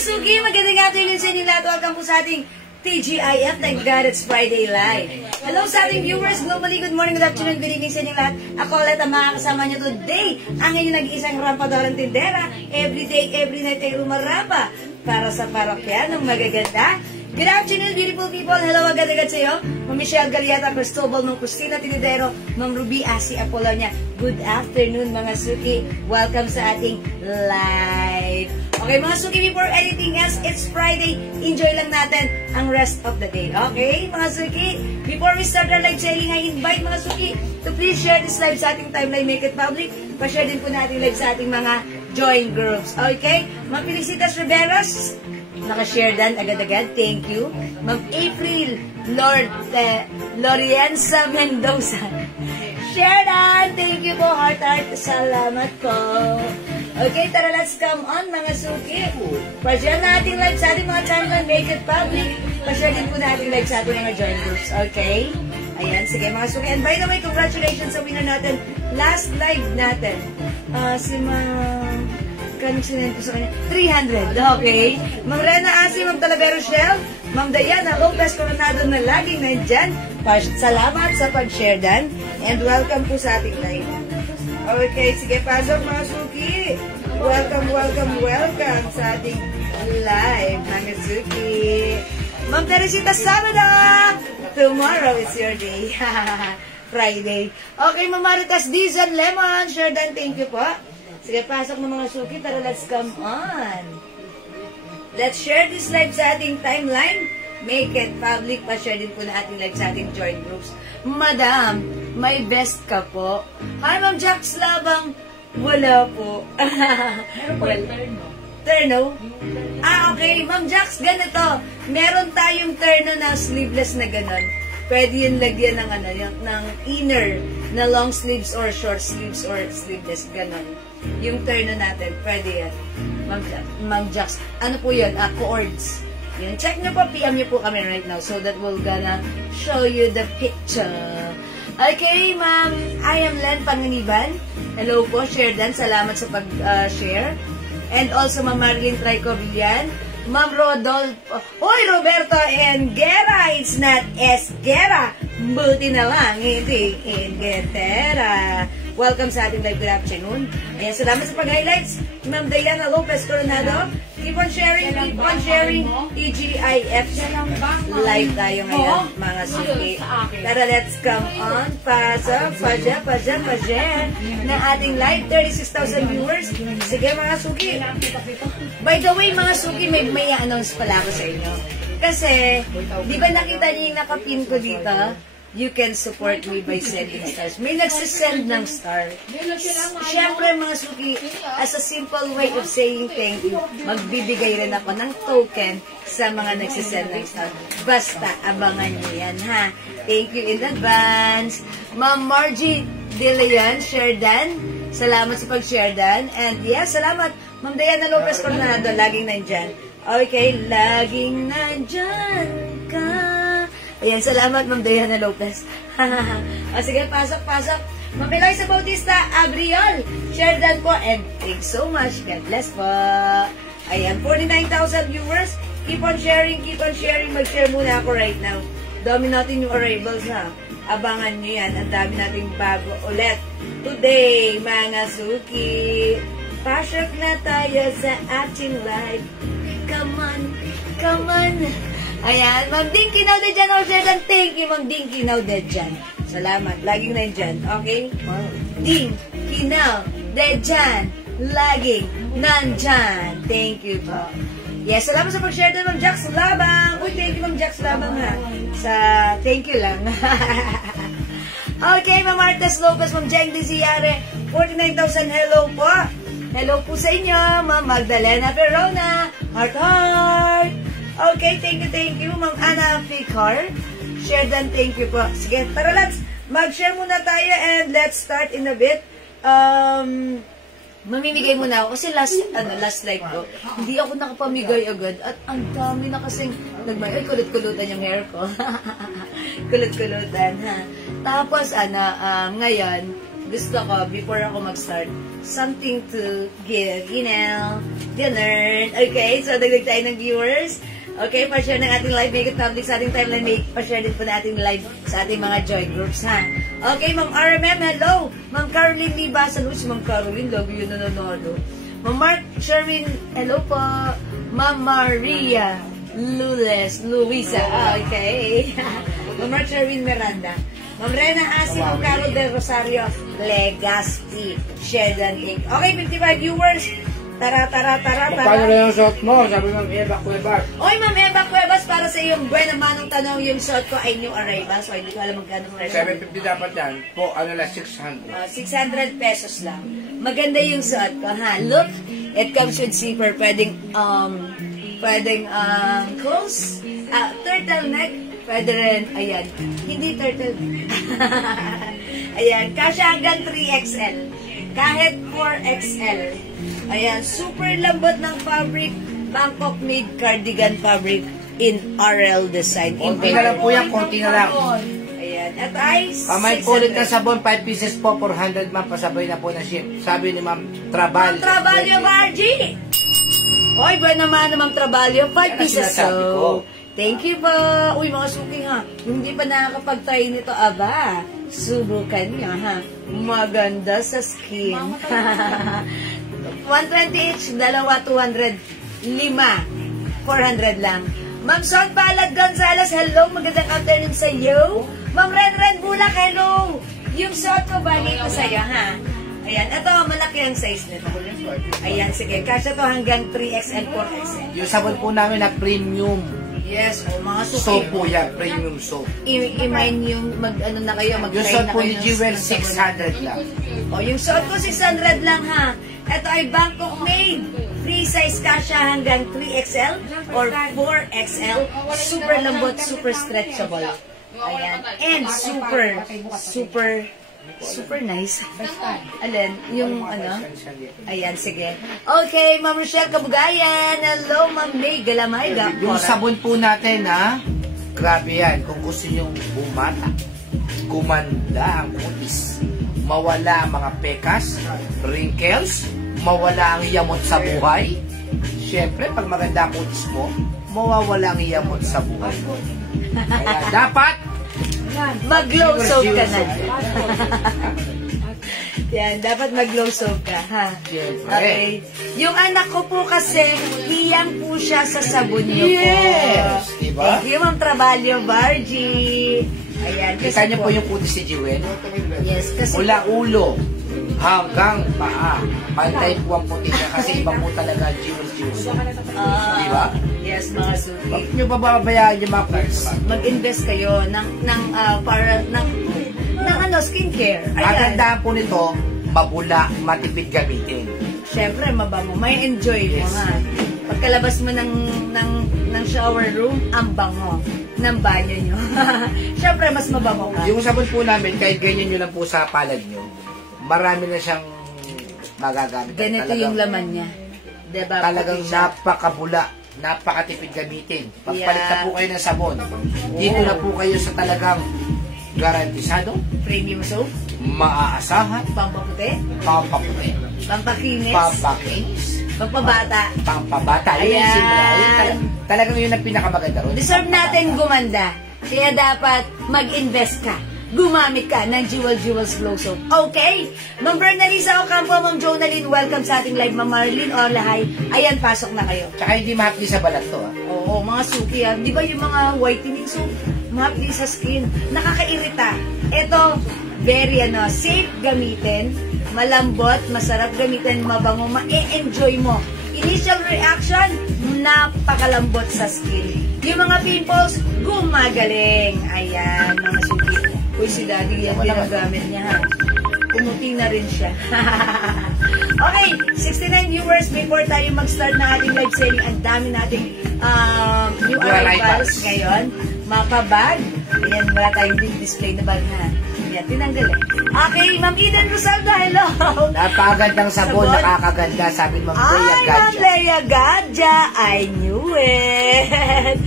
Suki, magandang afternoon sa inyo lahat. Welcome po sa ating TGIF, Thank God It's Friday Live. Hello sa ating viewers globally. Good morning, good afternoon, good evening sa inyo lahat. Ako ulit ang makakasama nyo today. Ang inyong nag-iisang rampadorang tindera. Every day, every night ay rumarapa para sa parokya ng magaganda. Good afternoon, beautiful people. Hello, agad-agad sa iyo. Ma'am Michelle Galiata, Cristobal, Ma'am Cristina Tinidero, Ma'am Ruby Asi Apolonia. Good afternoon, mga Suki. Welcome sa ating live. Okay, mga Suki, before anything else, it's Friday. Enjoy lang natin ang rest of the day. Okay, mga Suki? Before we start our live selling, I invite mga Suki to please share this live sa ating timeline, make it public. Pa-share din po natin live sa ating mga join groups. Okay? Ma'am Felicitas Riveros, naka-share dan agad-agad. Thank you. Ma'am April Lorienza Mendoza. Share dan. Thank you po, heart. Salamat po. Okay, tara, let's come on, mga Suki. Pa-share natin live sa ating mga timeline, make it public. Pa-share din po natin live sa ating mga join groups. Okay? Ayan, sige mga Suki. And by the way, congratulations sa winner natin. Last live natin. Si Kanong sinend ko sa kanya? 300. Okay. Ma'am Rena Asi, Ma'am Talavero Shell, Ma'am Diana Lopez Coronado na laging nandyan. Salamat sa pag-share dan. And welcome po sa ating live. Okay, sige, pasok mga Suki. Welcome sa ating live, mga Suki. Ma'am Teresita Sabada, tomorrow is your day. Friday. Okay, Ma'am Maritas Dizan Lemon, share dan, thank you po. Sige, pasok ng mga Suki. Tara, let's come on. Let's share this live sa ating timeline. Make it public. Pa-share din po na ating live sa ating join groups. Madam, may best ka po. Hi, Ma'am Jax Labang. Wala po. Meron po yung terno. Terno? Okay. Ma'am Jax, ganito. Meron tayong terno na sleeveless na ganon. Pwede yun lagyan ng, ng inner na long sleeves or short sleeves or sleeveless. Ganon. Yung terno natin, pwede yan. Ma'am Jax. Ano po yun? Cords. Yun. Check nyo po, PM nyo po kami right now so that we're gonna show you the picture. Okay, ma'am. I am Len Panganiban. Hello po, share dan. Salamat sa pag-share. And also, Ma'am Marilyn Tricovillan. Ma'am Rodolfo. Hoy, Roberto Engera. It's not Esguera. Buti na lang, hindi Engera. Welcome sa ating live. Good afternoon. Ayan, salamat sa pag-highlights. Ma'am Diana Lopez Coronado. Keep on sharing. TGIF live tayo ngayon, mga Suki. Tara, let's come on. Pasok, pa-share ng ating live. 36,000 viewers. Sige, mga Suki. By the way, mga Suki, may announce pala ako sa inyo. Kasi, di ba nakita niyo yung nakapin ko dito? You can support me by sending stars. May nagsisend ng star. Siyempre, mga Suki, as a simple way of saying thank you, magbibigay rin ako ng token sa mga nagsisend ng star. Basta, abangan niyo yan, ha? Thank you in advance. Ma'am Margie De Leon, share dan. Salamat sa pag-share dan. And yes, salamat. Ma'am Diana Lopez Coronado, laging nandyan. Okay, laging nandyan ka. Ayan, salamat, Ma'am Diana Lopez. Sige, pasok. Ma'am Eloisa Bautista, Abriol, share that po. And thanks so much. God bless po. Ayan, 49,000 viewers. Keep on sharing. Mag-share muna ako right now. Dami natin yung arrivals, ha. Abangan nyo yan. Ang dami nating bago ulit. Today, mga Suki. Pasok na tayo sa ating live. Come on. Ayan, Ma'am Dinky now de dyan, thank you, Ma'am Dinky now de dyan. Salamat, laging nandyan, okay? Dinky now de dyan, laging nandyan. Thank you po. Yes, salamat sa pag-share din, Ma'am Jax Labang. Uy, thank you, Ma'am Jax Labang, ha. Thank you lang. Okay, Ma'am Martes Lopez, Ma'am Jeng Diziare, 49,000, hello po. Hello po sa inyo, Ma'am Magdalena Verona, heart. Okay, thank you. Ma'am Ana Picar. Share dan, thank you po. Sige, tara, let's mag-share muna tayo and let's start in a bit. Mamimigay muna ako kasi last live ko, hindi ako nakapamigay agad at ang dami na kasing ay, kulot-kulutan yung hair ko. Kulot-kulutan, ha. Tapos, ngayon, gusto ko, before ako mag-start, something to give, you know, dinner. Okay, so dagdag tayo ng viewers. Okay, pa-share ng ating live, make it public sa ating timeline, pa-share din po na ating live sa ating mga joy groups, ha? Okay, Ma'am RMM, hello! Ma'am Caroline Libasan, si Ma'am Caroline, love you, nanonood. Ma'am Mark Sherwin, hello po. Ma'am Maria Luisa, okay. Ma'am Mark Sherwin Miranda. Ma'am Rena Asi, Ma'am Carol del Rosario, Legacy, Sheldon Inc. Okay, 55 viewers. Tara. Paano na yung suot mo? Sabi Ma'am Eva Cuevas. Oy, Ma'am Eva Cuevas, para sa iyong buwan naman ng tanong, yung suot ko ay new arrival. So, hindi ko alam magkano presyo. 750 dapat yan. Po, ano lang, 600. 600 pesos lang. Maganda yung suot ko, ha? Look, it comes with zipper. Pwedeng close. Turtleneck. Pwede rin, ayan. Hindi turtle. Ayan, kasya hanggang 3XL. Kahit 4XL. Ayan, super lambot ng fabric. Bangkok made cardigan fabric in RL design. Konti na lang po yan, konti na lang. Ayan, at ay May pulit na sabon, 5 pieces po, 400 ma'am, pasabay na po na ship. Sabi ni Ma'am Trabalyo. Ma'am Trabalyo, Margie! Oy, buwan naman Ma'am Trabalyo, 5 pieces so. Thank you po. Uy, mga suking ha. Yung hindi pa nakakapag-try nito, aba, subukan nyo ha. Maganda sa skin. 120 each, dalawa, 200, 5, 400 lang. Ma'am Son Palad Gonzales, hello, magandang afternoon sa iyo. Ma'am Ren Bulak, hello. Yung suot ko, bagay ko sa iyo, ha? Ayan, ito, malaki ang size nito. Ayan, sige, kasya to hanggang 3XL, 4XL. Yung sabon po namin na premium. Yes, mga suki. Soap po yan, premium soap. I-mine yung mag-ano na kayo, mag-try Yung na kayo. suot po ni Jewel, 600 lang. O, yung suot ko, 600 lang, ha? Ito ay Bangkok made. Free size kasya hanggang 3XL or 4XL. Super lambot, super stretchable. Ayan. And super nice. Alin? Yung ano? Ayan, sige. Okay, Ma'am Rochelle Kabugayan. Hello, Ma'am May Galamay. Yung sabon po natin, ha? Grabe yan. Kung gusto nyo bumata, gumanda ang kutis, mawala ang mga pekas, wrinkles, mawala ang yamot sa buhay. Siyempre, pag maganda ang kutis mo, mawawala ang yamot sa buhay mo. Kaya dapat mag-glow soap ka na. Yan, dapat mag-glow soap ka, ha? Okay. Yung anak ko po kasi, hiyang po siya sa sabon niyo po. Yes! Diba? Thank you, Ma'am Trabalyo, Bargie. Ayan. Kita niyo po yung kutis si Jewel? Yes, kasi mula ulo hanggang paa. Pantay po ang puti niya kasi iba po talaga Jewel. Diba? Yes, mga suki. Huwag niyo babayaan yung mga kutis. Mag-invest kayo ng skincare. Ayan. Magandaan po nito, mabula, matipid gamitin. Siyempre, mabango. May enjoy mo, Yes. ha? Pagkalabas mo ng shower room, ang bango ng banyo nyo. Siyempre, mas mabango ka. Yung sabon po namin, kahit ganyan nyo lang po sa palad nyo, marami na siyang magagamit. Ganito talagang, yung laman niya. Diba? Talagang Puti siya. napakabula, napakatipid gamitin. Pagpalit na Yeah. po kayo ng sabon, dito na po kayo sa talagang garantisado, Premium soap, maaasahan, pampaputi, pampaputi, pampakinis, pampakinis, pampabata. pampabata. Yun yung Ayan. simula. Talagang yun ang pinakamaganda ron. Deserve natin gumanda. Kaya dapat mag-invest ka. Gumamit ka ng Jewels Glow Soap. Okay? Ma'am Bernalisa Ocampo, Ma'am Jonalyn, welcome sa ating live. Ma'am Marlene Orlahay, ayan, pasok na kayo. Tsaka hindi mahapdi sa balat to. Oo, mga suki. Di ba yung mga whitening soap? Mahapdi sa skin. Nakakairita. Ito, very safe gamitin. Malambot, masarap gamitin, mabango, ma-enjoy mo. Initial reaction, napakalambot sa skin. Yung mga pimples, gumagaling. Ayan, mga suki. Uy, si Daddy, yan ginagamit niya, ha? Pumuti na rin siya. Okay, 69 viewers before tayo mag-start na ating live selling. Ang dami nating new arrivals ngayon. Mapabag. Ayan, wala tayong display na bag, ha? Ayan, tinanggal eh. Okay, Ma'am Eden Rosaldo, hello! Napakagandang sabon, nakakaganda, sabi Ma'am Leia Ay, Gadja. Ma'am Leia Gadja, I knew it!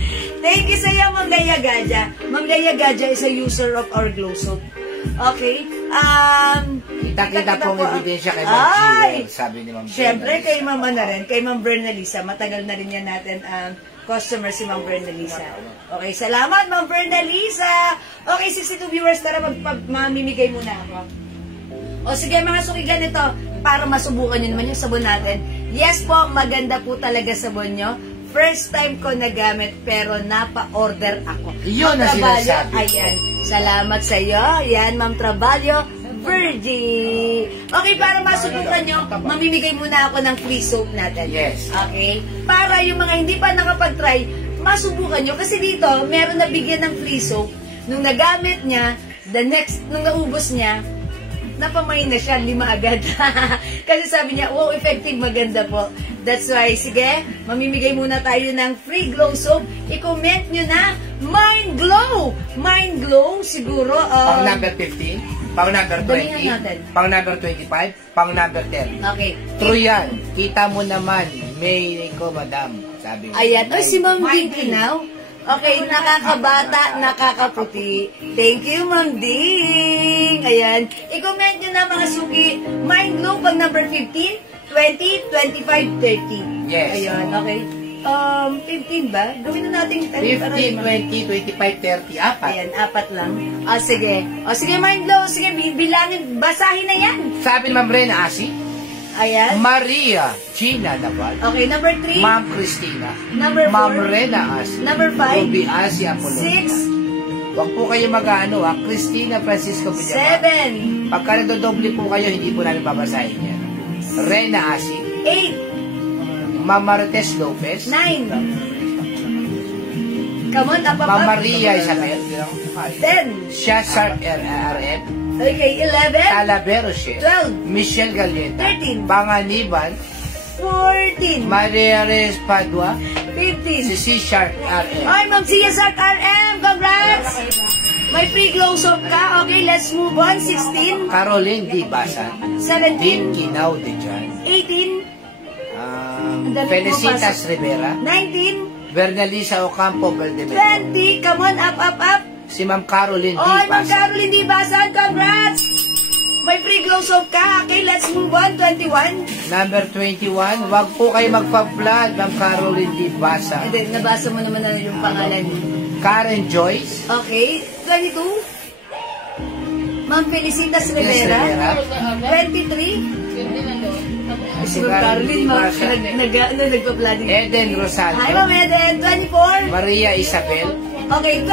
Thank you sa iyo, Ma'am Leia Gadja. Ma'am Leia Gadja is a user of our Glow Soap. Okay? Kita-kita pong ebidensya kay Ma'am Ay! Jewel, sabi ni Ma'am Siyempre, Jewel. kay Ma'am na rin, kay Ma'am Bernalisa, matagal na rin yan natin customer si Ma'am Bernalisa. Okay, salamat Ma'am Bernalisa. Okay, 62 viewers, tara mamimigay muna ako. O sige mga suki, ganito, para masubukan nyo naman yung sabon natin. Yes po, maganda po talaga sabon nyo. First time ko nagamit, pero napa-order ako. Yun na Trabalyo, sinasabi ko. ayan, salamat sa iyo. Yan, Ma'am Trabalyo, Virgie. Okay, para masubukan nyo, mamimigay muna ako ng free soap natin. Yes. Okay? Para yung mga hindi pa nakapag-try, masubukan nyo. Kasi dito, meron na bigyan ng free soap. Nung nagamit niya, nung naubos niya, napamay na siya, 5 agad. Kasi sabi niya, wow, effective, maganda po. That's why, sige, mamimigay muna tayo ng free glow soap. I-comment nyo na, Mind Glow! Mind Glow, siguro. Pang number 15, pang number Dalihan 20, natin. pang number 25, pang number 10. Okay. True yan. Kita mo naman, may ko, madam. Sabi mo. Ayan. O, si Ma'am Ding now. Okay, nakakabata, nakakaputi. Thank you, Ma'am Ding. Ayan. I-comment nyo na mga suki. Mind Glow pag number 15, 20, 25, 30. Yes. Ayan, okay. 15 ba? Gawin na natin 15, 20, 25, 30, apat. Ayan, 4 lang. O, sige. O, sige, Mind Glow. Sige, bilangin. Basahin na yan. Sabi ni Ma'am Rena Asi, Ayan. Maria Gina Naval, Okay, number 3. Ma'am Christina, Number 4. Ma'am Rena Asi, Number 5. Ruby Asi Apollo. 6. Huwag po kayo mag-ano, Christina Francisco Villama. 7. Pagka nagdodoble po kayo, hindi po namin babasahin yan. Rena Asi, 8. Ma'am Marites Lopez, 9. Come on, up, up, Ma'am up. Maria Isabel, 10. Shasar RRM, Okay, 11. Talavero Chef, 12. Michelle Galieta, 13. Panganiban, 14. Maria Reyes Padua, 15. si Sharp RM. Ay, Ma'am Sia Sark RM, congrats! May free glow soap ka. Okay, let's move on. 16. Caroline Di Basan, 17. Dean Kinaw de Jan, 18. Ang dami Felicitas pumapasok. Rivera, 19. Bernalisa Ocampo Valdemar, 20. Come on, up, up, up. si Ma'am Caroline Di Oy, Ma'am Basan. Caroline Di Basan, congrats! May free glow soap ka. Okay, let's move on. 21. Number 21, wag po kayo magpa-vlog, Ma'am Caroline Di Basan. And then, nabasa mo naman na yung pangalan. Karen Joyce, Okay, 22. Ma'am Felicitas Rivera. Rivera. 23. Si Ma'am Caroline, nagpa-vlogging. Eden Hi, Rosaldo, Ma'am Eden. 24. Maria Isabel, Okay, si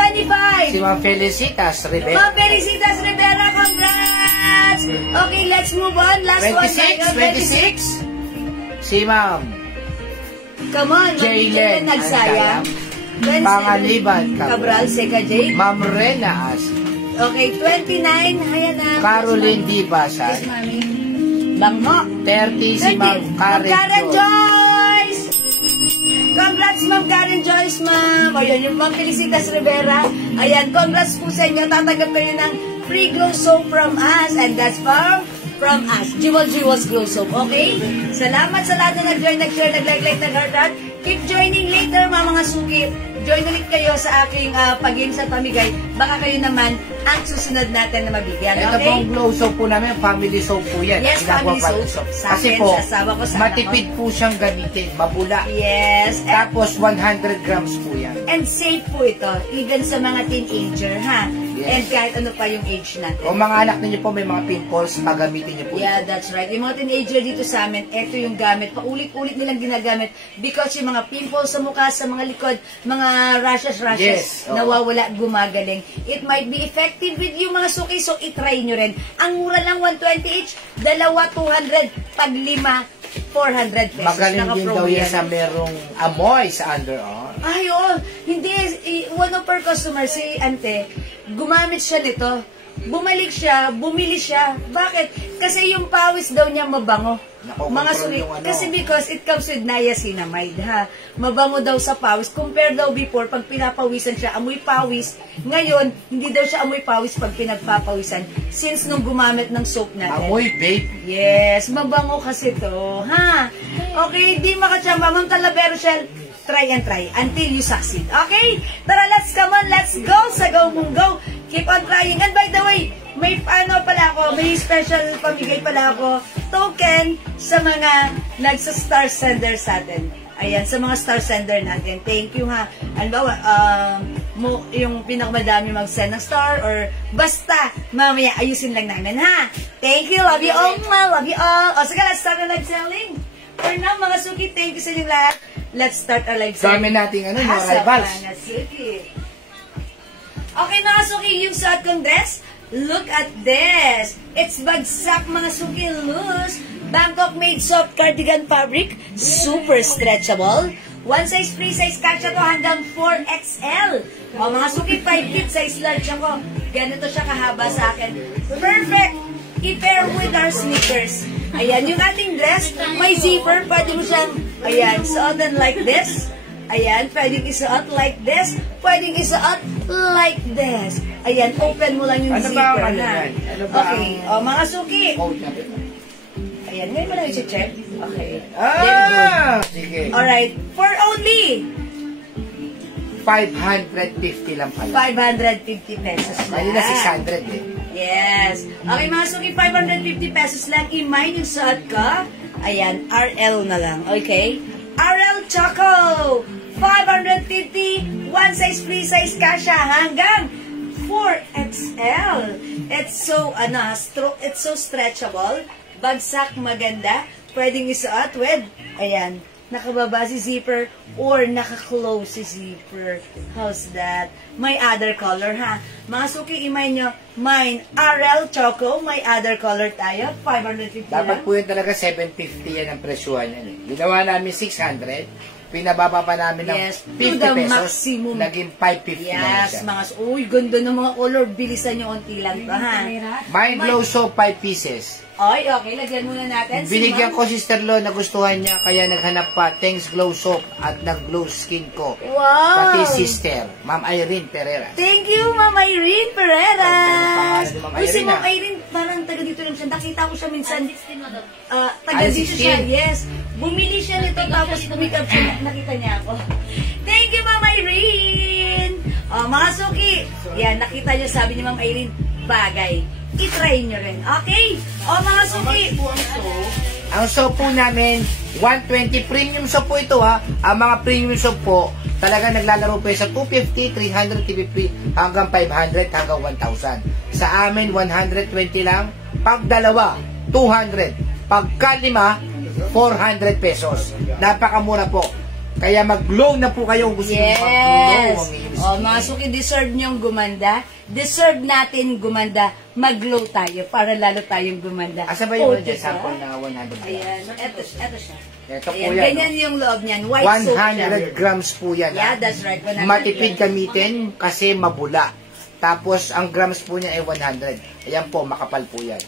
25. Ma'am Felicitas Rivera, Ma'am Felicitas Rivera, congrats! Okay, let's move on. Last one. 26, si Ma'am Come on, Ma'am Jaylen Jaylen nagsayang. 27. Panganiban Cabral, Seka J. Ma'am Rena Asi, Okay, 29. Ayan na. Caroline Di Basan, Yes, Mami. Bangmo. 30 si Ma'am Ma'am Karen Karen Joyce. Joyce! Congrats, Ma'am Karen Joyce, Ma'am. Ayan, yung Ma'am Felicitas Rivera. Ayan, congrats po sa inyo. Tatanggap kayo ng free glow soap from us. And that's from us. Jewel's Glow Soap, okay? Salamat sa lahat na nag-join, nag-share, nag-like, nag-heart. Keep joining later, mga suki. Join ulit kayo sa aking pag-game sa pamigay. Baka kayo naman ang susunod natin na mabigyan, Ito okay? pong glow soap po namin, family soap po yan. Yes, Ginagawa family pa- soap. Sa Kasi akin, po, sa asawa ko, sa anak matipid po siyang gamitin, mabula. Yes. Tapos 100 grams po yan. And safe po ito, even sa mga teenager, ha? Yes. And kahit ano pa yung age natin. Kung mga anak ninyo po may mga pimples, pagamitin niyo po Yeah, ito. that's right. Yung mga teenager dito sa amin, ito yung gamit. Paulit-ulit nilang ginagamit because yung mga pimples sa mukha, sa mga likod, mga rashes, Yes, oo. nawawala, gumagaling. It might be effective with you mga suki, so itry nyo rin. Ang mura lang, 120 each, dalawa, 200, pag 5, 400 pesos. Magaling din Naka-promo daw yan yan. sa merong amoy sa underarm. Ay, oo. Hindi. One of our customers, si Ante, gumamit siya nito. Bumalik siya, bumili siya. Bakit? Kasi yung pawis daw niya mabango. Nakokontrol Mga sulit. yung ano. Kasi because it comes with niacinamide, ha? Mabango daw sa pawis. Compare daw before, pag pinapawisan siya, amoy pawis. Ngayon, hindi daw siya amoy pawis pag pinagpapawisan. Since nung gumamit ng soap natin. Amoy babe. Yes, mabango kasi to, ha? Okay, di makachamba. Ma'am Talavero Shell, try and try until you succeed. Okay? Tara, let's come on, let's go sa Go Mong Go. Keep on trying. And by the way, may ano pala ako, may special pamigay pala ako, token sa mga nagsa-star sender sa atin. Ayan, sa mga star sender natin. Thank you ha. Halimbawa, yung pinakamadami mag-send ng star or basta, mamaya ayusin lang namin ha. Thank you, love you all, love you all. O sige, let's start our live selling. For now, mga suki, thank you sa inyong lahat. Let's start our live selling. Dami nating mga rivals. Mga suki. Okay, mga suki, yung suot kong dress, look at this. It's bagsak, mga suki, loose. Bangkok made soft cardigan fabric, super stretchable. One size, free size, kasya to hanggang 4XL. O mga suki, 5 feet size large ako. Ganito siya kahaba sa akin. Perfect! I-pair with our sneakers. Ayan, yung ating dress, may zipper. Pwede mo siyang, ayan, suotan like this. Ayan, pwedeng isuot like this. Pwedeng isuot like this. Ayan, open mo lang yung Ano zipper. ba ang Ha? ano ba Okay, o mga suki. Ayan, ngayon mo lang i-check. Okay. Very good. Sige. Alright, for only 550 lang pala. 550 pesos lang. Kanina 600 eh. Yes. Okay, mga suki, 550 pesos lang. I-mine yung suot ko. Ayan, RL na lang. Okay? RL Choco. 550. One size, free size kasha hanggang 4XL. It's so, it's so stretchable. Bagsak, maganda. Pwedeng isuot with, ayan, nakababa si zipper or naka-close si zipper. How's that? May other color, ha? Mga suki, imay nyo, mine, RL Choco, may other color tayo, 550 Dapat lang. po yun talaga 750 yan ang presyuhan yan eh. Ginawa namin 600, pinababa pa namin ng Yes, to 50 the pesos, maximum. naging 550 na Yes, siya. mga, uy, ganda ng mga color, bilisan nyo unti lang to, ha? Mind Glow Soap 5 pieces. Ay, okay, lagyan muna natin. Binigyan Ma'am. ko si Sister Lo, nagustuhan niya, kaya naghanap pa Thanks Glow Soap at nag-glow skin ko. Wow! Pati Sister, Ma'am Irene Pereira. Thank you, Ma'am Irene Pereira. Pangalan ni Ma'am Uy, si Irene, Ma'am ah. Irene, parang taga dito lang siya. Nakita ko siya minsan. Taga Alas dito 16. siya, yes. Bumili siya nito, tapos pumikap siya. Nakita niya ako. Thank you, Ma'am Irene. Mga suki. Yan, nakita niyo, sabi ni Ma'am Irene, bagay. I-try nyo rin. Okay? Mga suki. Ang soap po namin, 120 premium soap po ito ha. Ang mga premium soap po, talaga naglalaro po sa 250, 300, 350, hanggang 500, hanggang 1,000. Sa amin, 120 lang. Pag dalawa, 200. Pagka lima, 400 pesos. Napakamura po. Kaya mag-glow na po kayo kung gusto nyo mag-glow ang iyong skin. Mga suki, deserve nyong gumanda. Deserve natin gumanda. Mag-glow tayo para lalo tayong gumanda. Asa ba yung diba? sample na 100 grams? Ayan, eto siya. Ito po Ayan, yan. ganyan yung loob niyan. White soap siya. 100 grams po yan. Yeah, that's right. 100 Matipid grams. gamitin kasi mabula. Tapos, ang grams po niya ay 100. Ayan po, makapal po yan.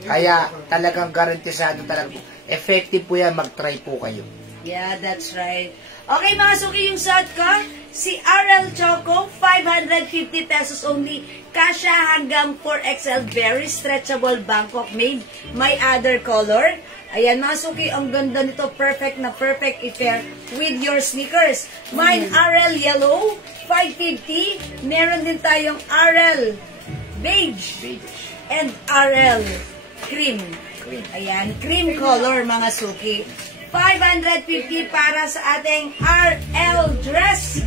Kaya, talagang garantisado talaga po. Effective po yan, mag-try po kayo. Yeah, that's right. Okay, mga suki, yung suot ko, si RL Choco, 550 pesos only. Kasha hanggang 4XL. Very stretchable, Bangkok made. May other color. Ayan, mga suki, ang ganda nito. Perfect na perfect i-pair with your sneakers. Mine, RL Yellow, 550. Meron din tayong RL Beige and RL Cream. Ayan, cream color, mga suki. 550 para sa ating RL dress.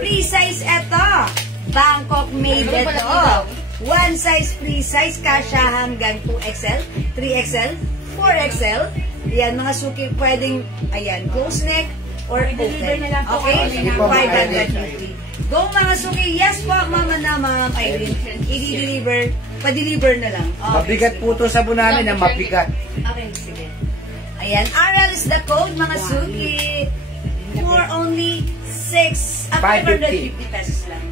Free size ito. Bangkok made ito. One size, free size. Kasha hanggang 2XL, 3XL, 4XL. Ayan, mga suki, pwedeng, ayan, close neck or open. Okay? Sige po, 550. Go, mga suki. Yes po, mama na, ma'am Irene. I-deliver. Pa-deliver na lang. Okay, Mabigat po ito sa namin, ang mabigat. Okay, sige. Ayan, RL is the code, mga suki. For only 550 pesos lang.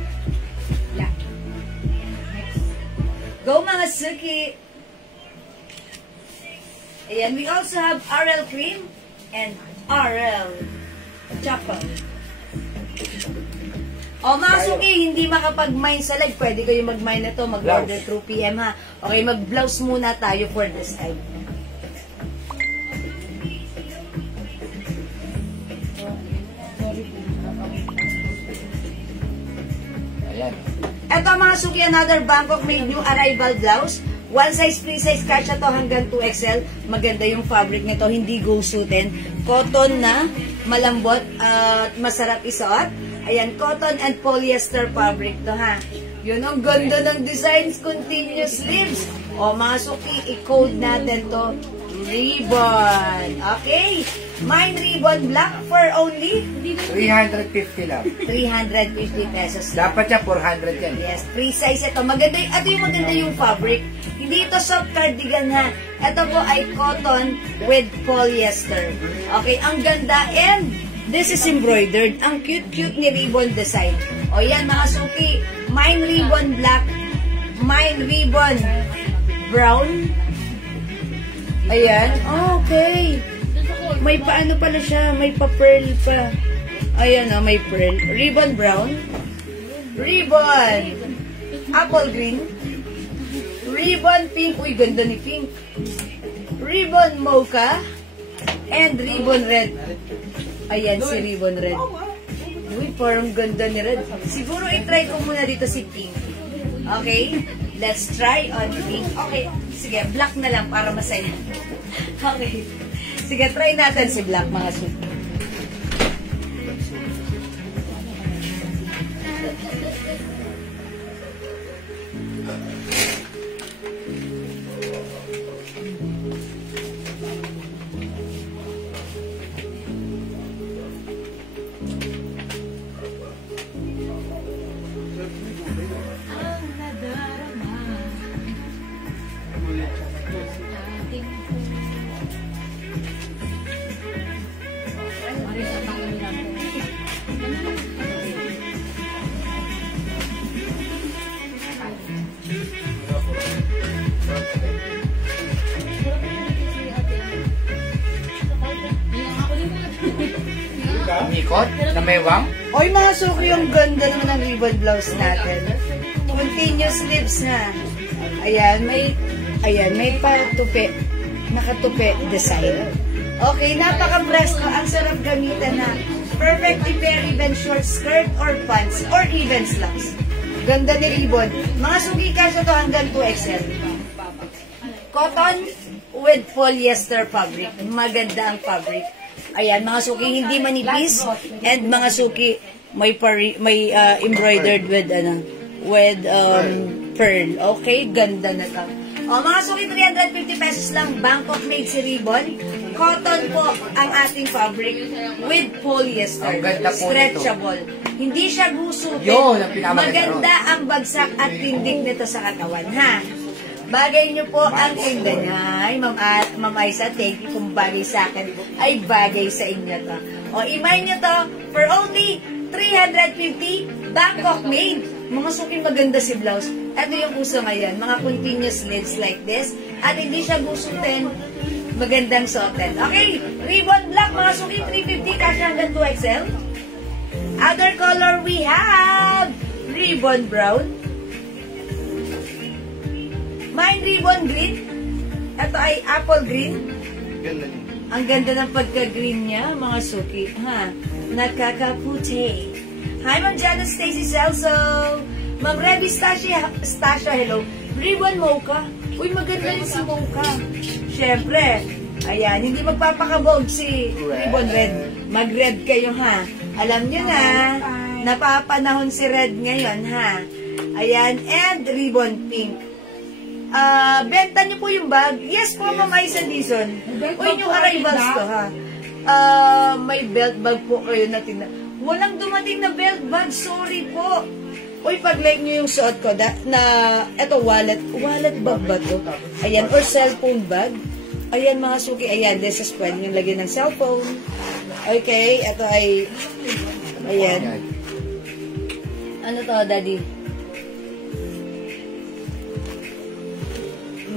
Yeah. Go, mga suki. Ayan, we also have RL cream and RL chocolate. Mga suki, hindi makapag-mine sa live. Pwede kayo mag-mine na to, mag-order through PM ha. Okay, mag-blouse muna tayo for this time. Ayan. Ito mga suki, another Bangkok made new arrival blouse. One size, free size, kasya to hanggang 2XL. Maganda yung fabric nito, hindi go-suitin. Cotton na, malambot at masarap isuot. Ayan, cotton and polyester fabric to ha. Yun ang ganda ng designs, continuous sleeves. O mga suki, i-code natin to ribbon. Okay? Mine ribbon black for only 350 lang. 350 pesos. Dapat siya 400 yan. Yes, free size ito. Maganda, ito yung maganda yung fabric. Hindi ito soft cardigan ha. Ito po ay cotton with polyester. Okay, ang ganda and this is embroidered. Ang cute-cute ni ribbon design. O yan mga suki, mine ribbon black, mine ribbon brown. Ayan, okay. May paano pala siya, may pa-pearl pa. Ayan o, may pearl. Ribbon brown. Ribbon apple green. Ribbon pink. Uy, ganda ni pink. Ribbon mocha. And ribbon red. Ayan, si ribbon red. Uy, parang ganda ni red. Siguro i-try ko muna dito si pink. Okay? Let's try on pink. Okay, sige, black na lang para masaya. Okay. Sige, try natin si black, mga suki. Ikot na may wang. Oy mga suki, yung ganda naman ng ribbon blouse natin. Continuous sleeves na. Ayan, may patupi. Nakatupi design. Okay, napaka-presko. Ang sarap gamitan na. Perfectly pair even short skirt or pants or even slacks. Ganda ni ribbon. Mga suki, kasya to hanggang 2XL. Cotton with polyester fabric. Maganda ang fabric. Ayan, mga suki, hindi manipis. And mga suki, may embroidered with pearl. Okay, ganda na to. O, mga suki, 350 pesos lang. Bangkok made si ribbon. Cotton po ang ating fabric with polyester. Ang ganda po stretchable. Hindi siya gusutin. Yun, ang pinakamaganda. Maganda ang bagsak at tindig nito sa katawan, ha? Bagay niyo po ang ganda niya. Ay, Ma'am Aisa, thank you kung bagay sa akin. Ay, bagay sa inyo to. O, imay niyo to for only 350 Bangkok made. Mga suking maganda si blouse. Ito yung uso ngayon. Mga continuous sleeves like this. At hindi siya gusutin. Magandang suotin. Okay, ribbon black, mga suking 350, kasya hanggang 2XL. Other color we have ribbon brown. Mine ribbon green. Ito ay apple green. Ang ganda ng pagka-green niya, mga suki. Ha? Nakakaputi. Hi, Ma'am Janice Stacy Celso. Ma'am Revy Stasha, hello. Ribbon mocha. Uy, maganda rin si mocha. Siyempre, ayan, hindi magpapakabog si ribbon red. Mag-red kayo, ha? Alam niyo na, napapanahon si red ngayon, ha? Ayan, and ribbon pink. Benta niyo po yung bag. Yes po, Ma'am Aisa Dizon. Uy, yung arrivals to, ha? May belt bag po kayo na tingnan. Walang dumating na belt bag. Sorry po. Uy, pag-like nyo yung suot ko, eto wallet bag ba to? Ayan, or cellphone bag. Ayan, mga suki. Ayan, this is pwede nyo lagyan ng cellphone. Okay, eto ay, ayan. Ano to, Daddy?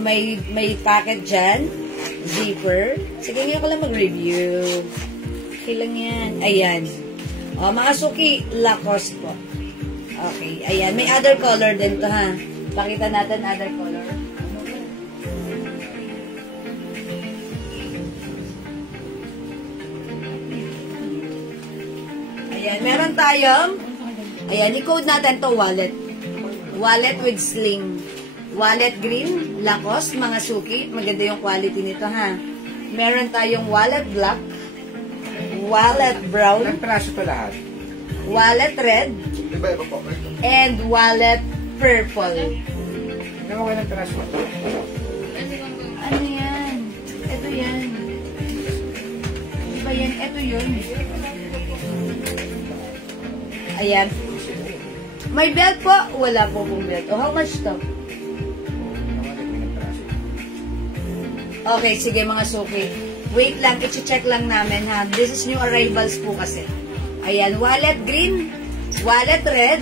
May packet dyan. Zipper. Sige, ngayon ko lang mag-review. Okay lang yan. Ayan. O, mga suki, Lacoste po. Okay, ayan. May other color din to, ha? Pakita natin other color. Ayan, meron tayong, ayan, i-code natin to wallet. wallet with sling. Wallet green, Lacoste, mga suki. Maganda yung quality nito, ha. Meron tayong wallet black, wallet brown, Ilang piraso ito lahat? wallet red, Iba-iba po. and wallet purple. Ilang ko ilang piraso ito? Ano yan? Ito yan. Diba yan? Ito yun. Ayan. May belt po? Wala po pong belt. Oh, how much to? Okay, sige mga suki. Wait lang, i-check lang namin ha. This is new arrivals po kasi. Ayan, wallet green, wallet red,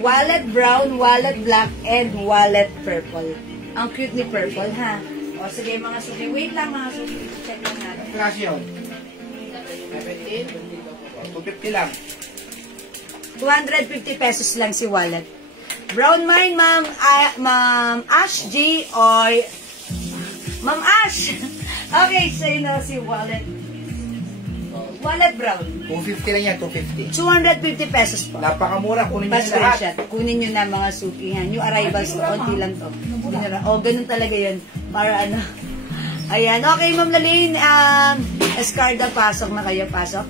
wallet brown, wallet black, and wallet purple. Ang cute ni purple ha. O sige mga suki, wait lang mga suki. I-check lang natin. Piraso yun? 17? 250 lang. 250 pesos lang si wallet. Brown mine, Ma'am Ash G or Ma'am Ash. Okay, so you know si wallet. Wallet brown. 250 lang yan, 250. 250 pesos po. Napakamura, kunin nyo Pas yung lahat. screenshot. Kunin nyo na mga sukihan. New arrivals to. Onti lang to. Oh, ganun talaga yun. Para ano. Ayan. Okay, Ma'am Laline. Escarda, pasok na kayo. Pasok.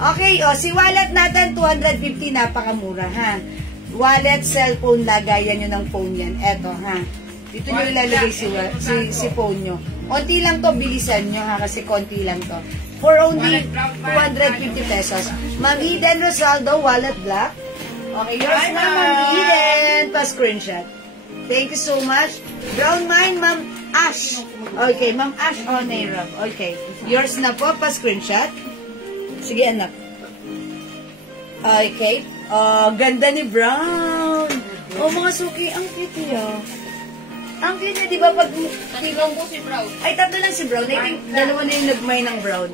Okay, si wallet natin, 250, napakamura, ha. Wallet, cellphone, lagayan nyo ng phone yan. Eto, ha. Dito nyo ilalagay si phone nyo. Konti lang to, bilisan nyo, ha, kasi konti lang to. For only 250 pesos. Ma'am Eden Rosaldo, wallet black. Okay, yours na, Ma'am Eden. Pa-screenshot. Thank you so much. Brown mine, Ma'am Ash. Okay, Ma'am Ash Oneiro. Okay, yours na po, pa-screenshot. Sige, anak. Okay. Ganda ni Brown. Mga suki, ang cute niya. Ang cute niya, di ba? Pag Tatlong po si Brown. ay, tatlo lang si Brown. I think dalawa na yung nagmay ng Brown.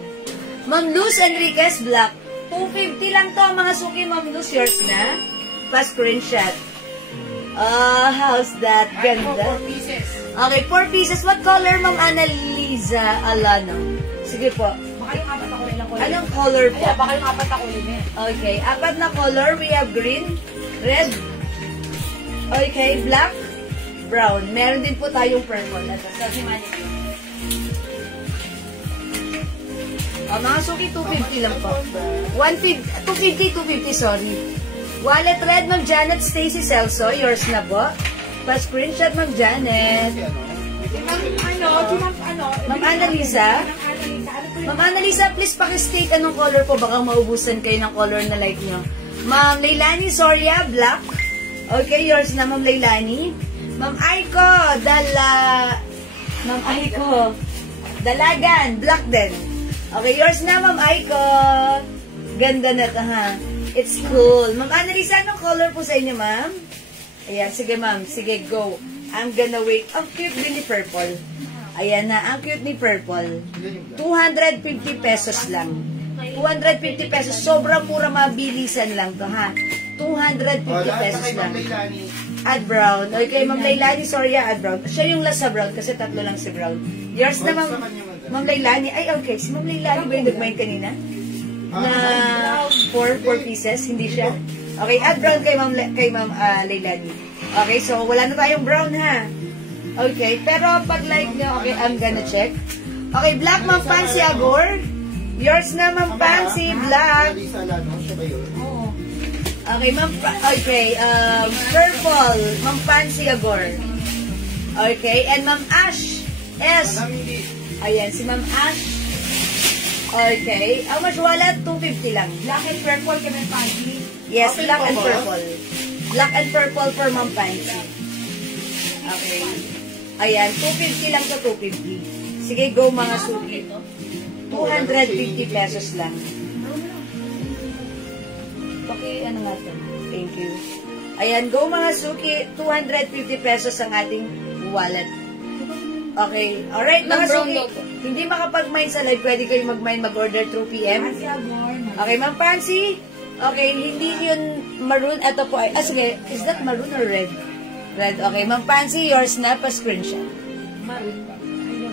Ma'am Luz Enriquez, black. 250 lang to, mga suki. Ma'am Luz, yours na. Pa-screenshot. How's that? Ganda. 4 pieces. Okay, 4 pieces. What color, Ma'am Annalisa Alano? Sige po. Baka yung apat ako nilang color. Anong color po? Baka yung apat ako nila. Okay, apat na color. We have green, red, okay, black, brown. Meron din po tayong purple. Ito, sa Himani. Mga suki, 250 lang po. 250, sorry. Wallet red, Ma'am Janet Stacy Celso. Yours na po. Pa-screenshot, Ma'am Janet. Ma'am Annalisa. Ma'am Annalisa, please pakistate anong color po. Baka maubusan kayo ng color na like nyo. Ma'am Leilani Soria, black. Okay, yours na, Ma'am Leilani. Ma'am Aiko, Ma'am Aiko. Dalagan, black din. Okay, yours na, Ma'am Aiko. Ganda na ito, ha. It's cool. Ma'am Annalisa, anong color po sa inyo, ma'am? Ayan, sige, ma'am. Sige, go. I'm gonna wait. Ang cute din ni purple. Ayan na, ang cute ni purple. 250 pesos lang. 250 pesos. Sobrang mura, mabilisan lang to, ha. 250 pesos lang. Add brown. Okay, Ma'am Leilani, sorry, add brown. Siya yung last sa brown kasi tatlo lang si brown. Yours na, Ma'am Leilani. Ay, okay. Si Ma'am Leilani ba yung nag-mind kanina? Na 4 pieces, hindi siya. Okay, add brown kay Ma'am Leilani. Okay, so wala na tayong brown, ha. Okay, pero pag like nyo, okay, I'm gonna check. Okay, black, Ma'am Pansy Agor. Yours na, Ma'am Pansy, black. Okay, Ma'am, purple, Ma'am Pansy Agor. Okay, and Ma'am Ash S. Ayan, si Ma'am Ash. Okay, how much wallet? 250 lang. Black and purple kay Ma'am Pansy. Yes, black and purple. Black and purple for Ma'am Pansy. Okay. Ayan, 250 lang to, 250. Sige, go mga suki. 250 pesos lang. Okay, ano natin? Thank you. Ayan, go mga suki. 250 pesos ang ating wallet. Okay. Alright, mga suki. Hindi makapag-mine sa live. Pwede kayo mag-mine, mag-order through PM. Okay, Ma'am Pansy. Okay, hindi yun maroon. Ito po ay, sige, is that maroon or red? Red. Okay, Ma'am Pansy, yours na, pa-screenshot. Maroon ba?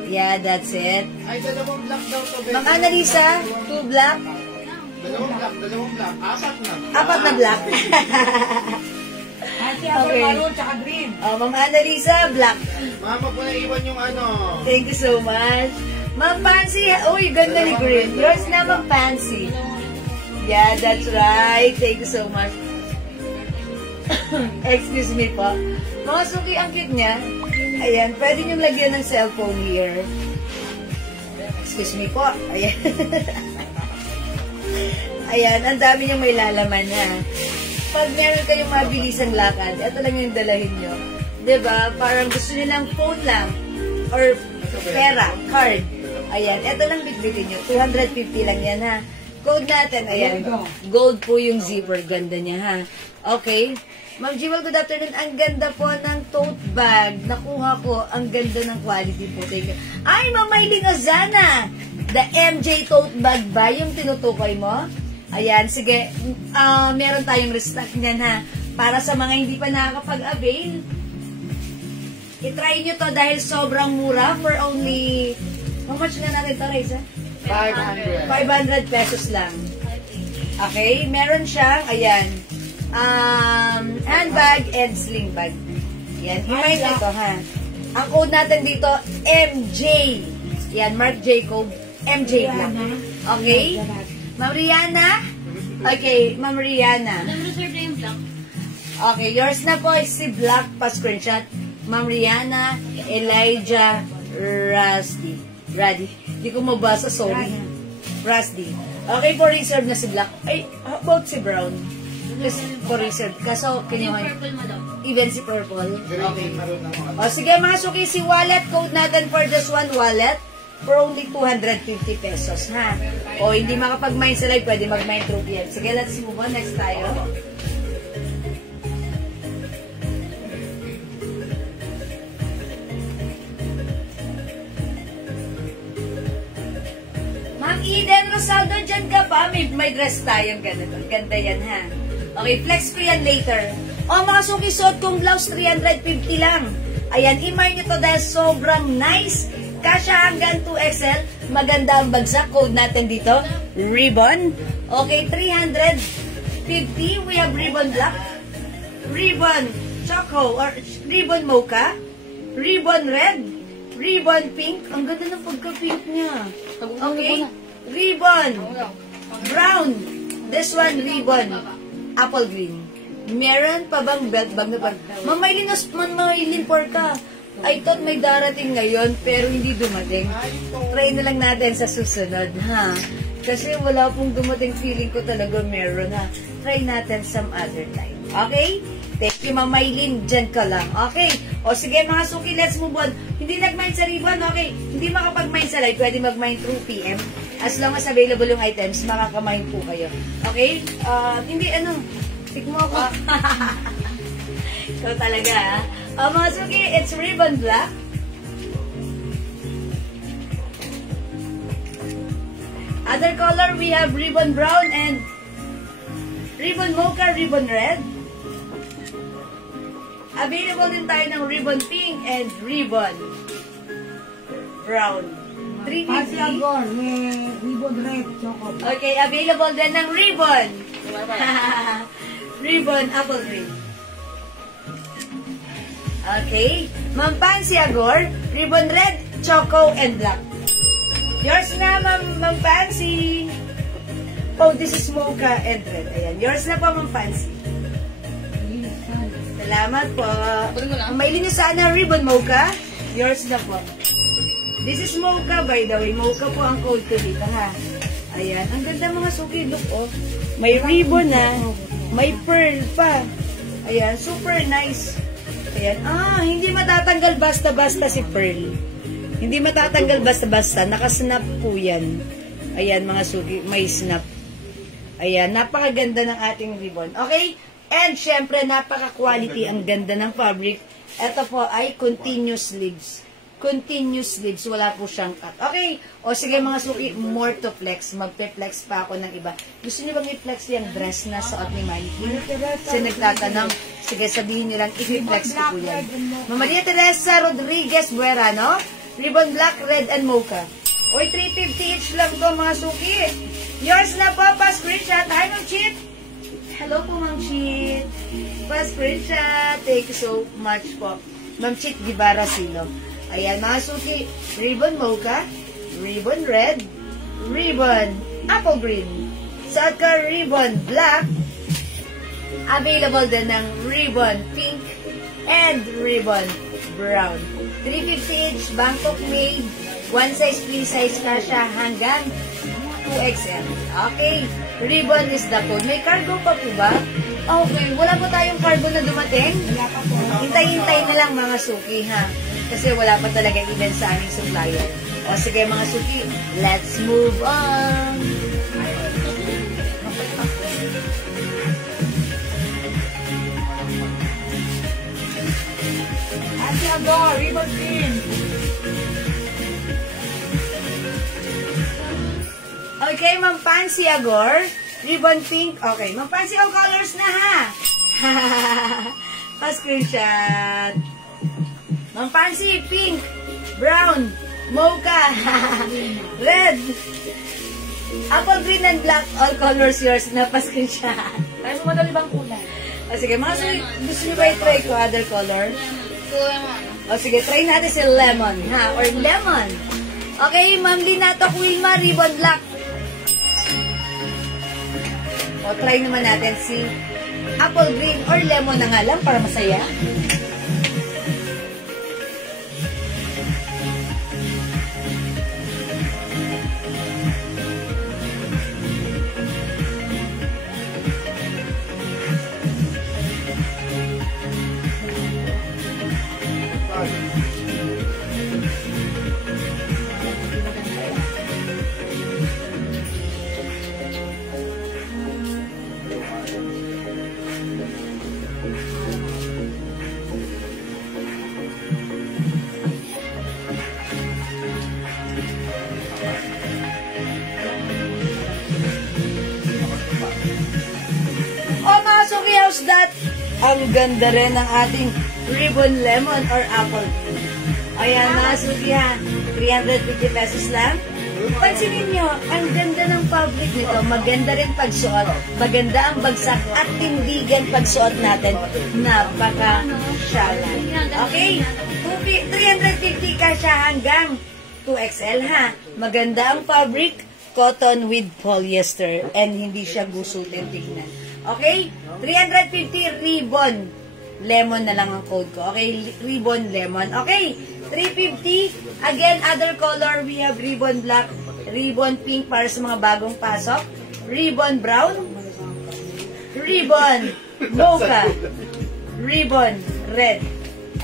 Yeah, that's it. Ay, dalawang black daw to. Ma'am Annalisa, 2 black. Dalawang black. Apat na. Apat na black. Si Amber Okay. Maroon, tsaka green. Ma'am Annalisa, black. Mama po na iwan yung ano. Thank you so much. Ma'am Pansy, uy, ganda ni green. Yours na, Ma'am Pansy. Yeah, that's right. Thank you so much. Excuse me po. Mga suki, ang cute niya. Ayan, pwede niyong lagyan ng cellphone here. Excuse me po. Ayan. Ayan, ang dami niyong may lalaman na. Pag meron kayong mabilisang lakad, ito lang yung dalahin nyo. Diba? Parang gusto nilang phone lang. Or pera, card. Ayan, ito lang bitbitin nyo. 250 lang yan ha. Code natin, ayan. Gold po yung zipper. Ganda niya ha. Okay. Ma'am Jewel, good afternoon. Ang ganda po ng tote bag. Nakuha ko. Ang ganda ng quality po. Thank you. Ay, Ma'am Maylin Ozana. The MJ tote bag ba? Yung tinutukoy mo? Ayan, sige. Meron tayong restock niyan ha. Para sa mga hindi pa nakakapag-avail. I-try nyo to dahil sobrang mura for only... How much na natin ito, Reza? 500. 500 pesos lang. Okay, meron siyang, ayan, handbag and sling bag. Yan, i-mind ito ha. Ang code natin dito, MJ. Yan, Mark Jacob, MJ lang. Okay? Ma'am Rihanna? Okay, Ma'am Rihanna. Nag-reserve na yung black. Okay, yours na po is si Black pa-screenshot. Ma'am Rihanna, Elijah, Rusty. Raddy. Hindi ko mabasa, sorry. Rusty. Okay, for reserve na si Black. Ay, how about si Brown? Yes, for reserve. Kaso, kinuha niya. Purple mo daw. Even si Purple. Okay, maroon na ako. O, sige mga suki, si wallet, code natin for this one, wallet, for only 250 pesos, ha? O, hindi makapag-mine sa live, pwede mag-mine through PM. Sige, let's move on. Next tayo. Ma'am Eden Rosaldo, dyan ka pa. May dress tayong ganito. Ganda yan, ha? Okay, flex ko yan later. O, mga suki, suot kong blouse, 350 lang. Ayan, i-mark nyo to dahil sobrang nice. Kasya hanggang 2XL. Maganda ang bagsak. Code natin dito, ribbon. Okay, 350. We have ribbon black, ribbon choco, or ribbon mocha, ribbon red, ribbon pink. Ang ganda ng pagka-pink niya. Okay, ribbon brown. This one, ribbon apple green. Meron pa bang belt bag na pag... Mamaylin Porca. I thought may darating ngayon, pero hindi dumating. Try na lang natin sa susunod, ha? Kasi wala pong dumating, feeling ko talaga meron, ha? Try natin some other time. Okay? Thank you, Ma'am Maylin. Diyan ka lang. Okay? O sige, mga suki, let's move on. Hindi nag-mine sa ribbon, okay? Hindi makapag-mine sa live, pwede mag-mine through PM. As long as available yung items, makaka-mine po kayo. Okay? Hindi, pick mo ako. Ikaw talaga, ha? Mga suki, it's ribbon black. Other color, we have ribbon brown and ribbon mocha, ribbon red. Available din tayo ng ribbon pink and ribbon brown. 350. may ribbon red, choco. Okay, available din ng ribbon. Ribbon apple green. Okay. Ma'am Pansy Agor, ribbon red, choco, and black. Yours na, Ma'am Pansy. Oh, this is mocha and red. Ayan. Yours na po, Ma'am Pansy. Salamat po. Mailin niyo sana ribbon mocha. Yours na po. This is mocha, by the way. Mocha po ang code ko dito, ha? Ayan. Ang ganda mga suki. Look, oh. May ribbon, ha? May pearl pa. Ayan. Super nice. Ayan. Hindi matatanggal basta-basta si pearl. Hindi matatanggal basta-basta. Nakasnap po yan. Ayan, mga suki. May snap. Ayan. Napakaganda ng ating ribbon. Okay? And, syempre, napaka-quality. Ang ganda ng fabric. Ito po ay continuous sleeves. Continuous sleeves. Wala po siyang cut. Okay. O sige mga suki, more to flex. Magpe-flex pa ako ng iba. Gusto niyo bang i-flex yung dress na suot ni Manny? Kasi nagtatanong. Sige, sabihin niyo lang, i-flex ko po yan. Mama Maria Teresa Rodriguez Buerano. Ribbon black, red, and mocha. Oy, 350 each lang to mga suki. Yours na po, pa-screenshot. Hi, Ma'am Chit. Hello po, Ma'am Chit. Pa-screenshot. Thank you so much po. Ma'am Chit Guevara Sino. Ayan, mga suki. Ribbon mocha, ribbon red, ribbon apple green, saka ribbon black. Available din ng ribbon pink and ribbon brown. 350 each, Bangkok made. One size, free size ka siya hanggang 2XL. Okay. Ribbon is the code. May cargo pa po ba? Okay. Wala po tayong cargo na dumating? Wala pa po. Hintay-hintay na lang mga suki ha. Kasi wala pa talaga event sa aming supplier. O sige mga suki, let's move on. Ate Agor, ribbon green. Okay, Ma'am Pansy Agor. Ribbon pink. Okay, Ma'am Pansy, all colors na ha. Pa-screenshot. Ma'am Pansy, pink, brown, mocha, red, apple green and black. All colors yours na pa-screenshot. Tayo mo madali bang kulay? O sige, mga gusto nyo ba i-try ko other color? O sige, try natin si lemon, ha? Or lemon. Okay, Ma'am Linatok Wilma, ribbon black. O, try naman natin si apple green or lemon na nga lang para masaya. How's that? Ang ganda rin ng ating ribbon lemon or apple. Ayan, mga suki ha. 350 pesos lang. Pansinin nyo, ang ganda ng fabric nito. Maganda rin pagsuot. Maganda ang bagsak at tindigan pagsuot natin. Napaka-shala. Okay? 350 ka siya hanggang 2XL ha. Maganda ang fabric. Cotton with polyester. And hindi siya gusutin tignan. Okay? 350 ribbon. Lemon na lang ang code ko. Okay? Ribbon lemon. Okay? 350. Again, other color. We have ribbon black, ribbon pink para sa mga bagong pasok, ribbon brown, ribbon mocha, ribbon red.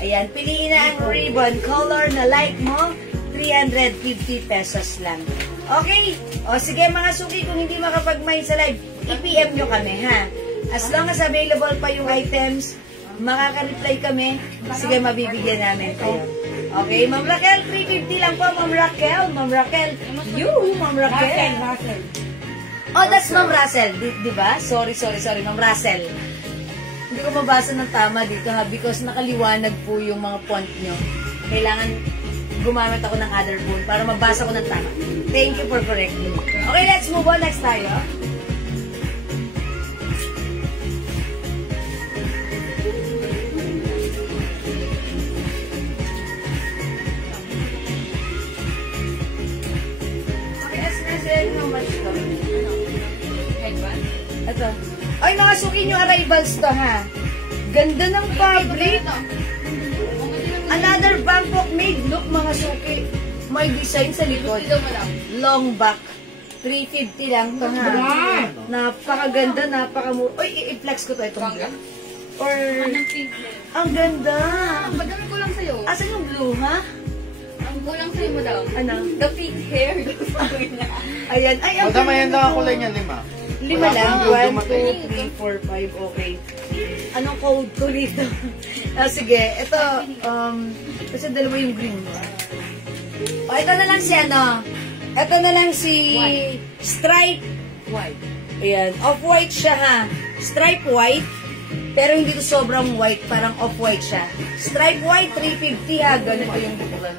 Ayan. Piliin na ang ribbon color na like mo. 350 pesos lang. Okay? O sige mga suki, kung hindi makapag-mine sa live, i-PM nyo kami, ha? As long as available pa yung items, makaka-reply kami, sige, mabibigyan namin kayo. Okay, Ma'am Raquel, 350 lang po, Ma'am Raquel. Ma'am Raquel. You, Ma'am Raquel. Russell. Oh, that's Ma'am Russell. Di ba? Sorry, Ma'am Russell. Hindi ko mabasa ng tama dito, ha? Because nakaliwanag po yung mga font nyo. Kailangan gumamit ako ng other phone para mabasa ko ng tama. Thank you for correcting. Okay, let's move on. Next tayo. Ito. Ay, mga suki nyo, arrivals to, ha? Ganda ng fabric. Another Bangkok made. Look, mga suki. May design sa likod. Long back. 350 lang to, ha? Napakaganda, napakamura. Uy, i-flex ko to itong blue. Or, ang ganda. Madami ko lang sa'yo. Asan yung blue, ha? Ang kulang sa'yo mo daw. Ano? The pink hair. Ayan. Ay, ang Magkama yan daw ang kulay niya, 5. 5 lang. 1, 2, 3, 4, 5. Okay. Anong code ko dito? Sige. Ito, kasi dalawa yung green mo. O, ito na lang si ano. Ito na lang si stripe white. Ayan. Off-white siya, ha. Stripe white. Pero hindi to sobrang white. Parang off-white siya. Stripe white, 350, ha. Ganito yung bukulan.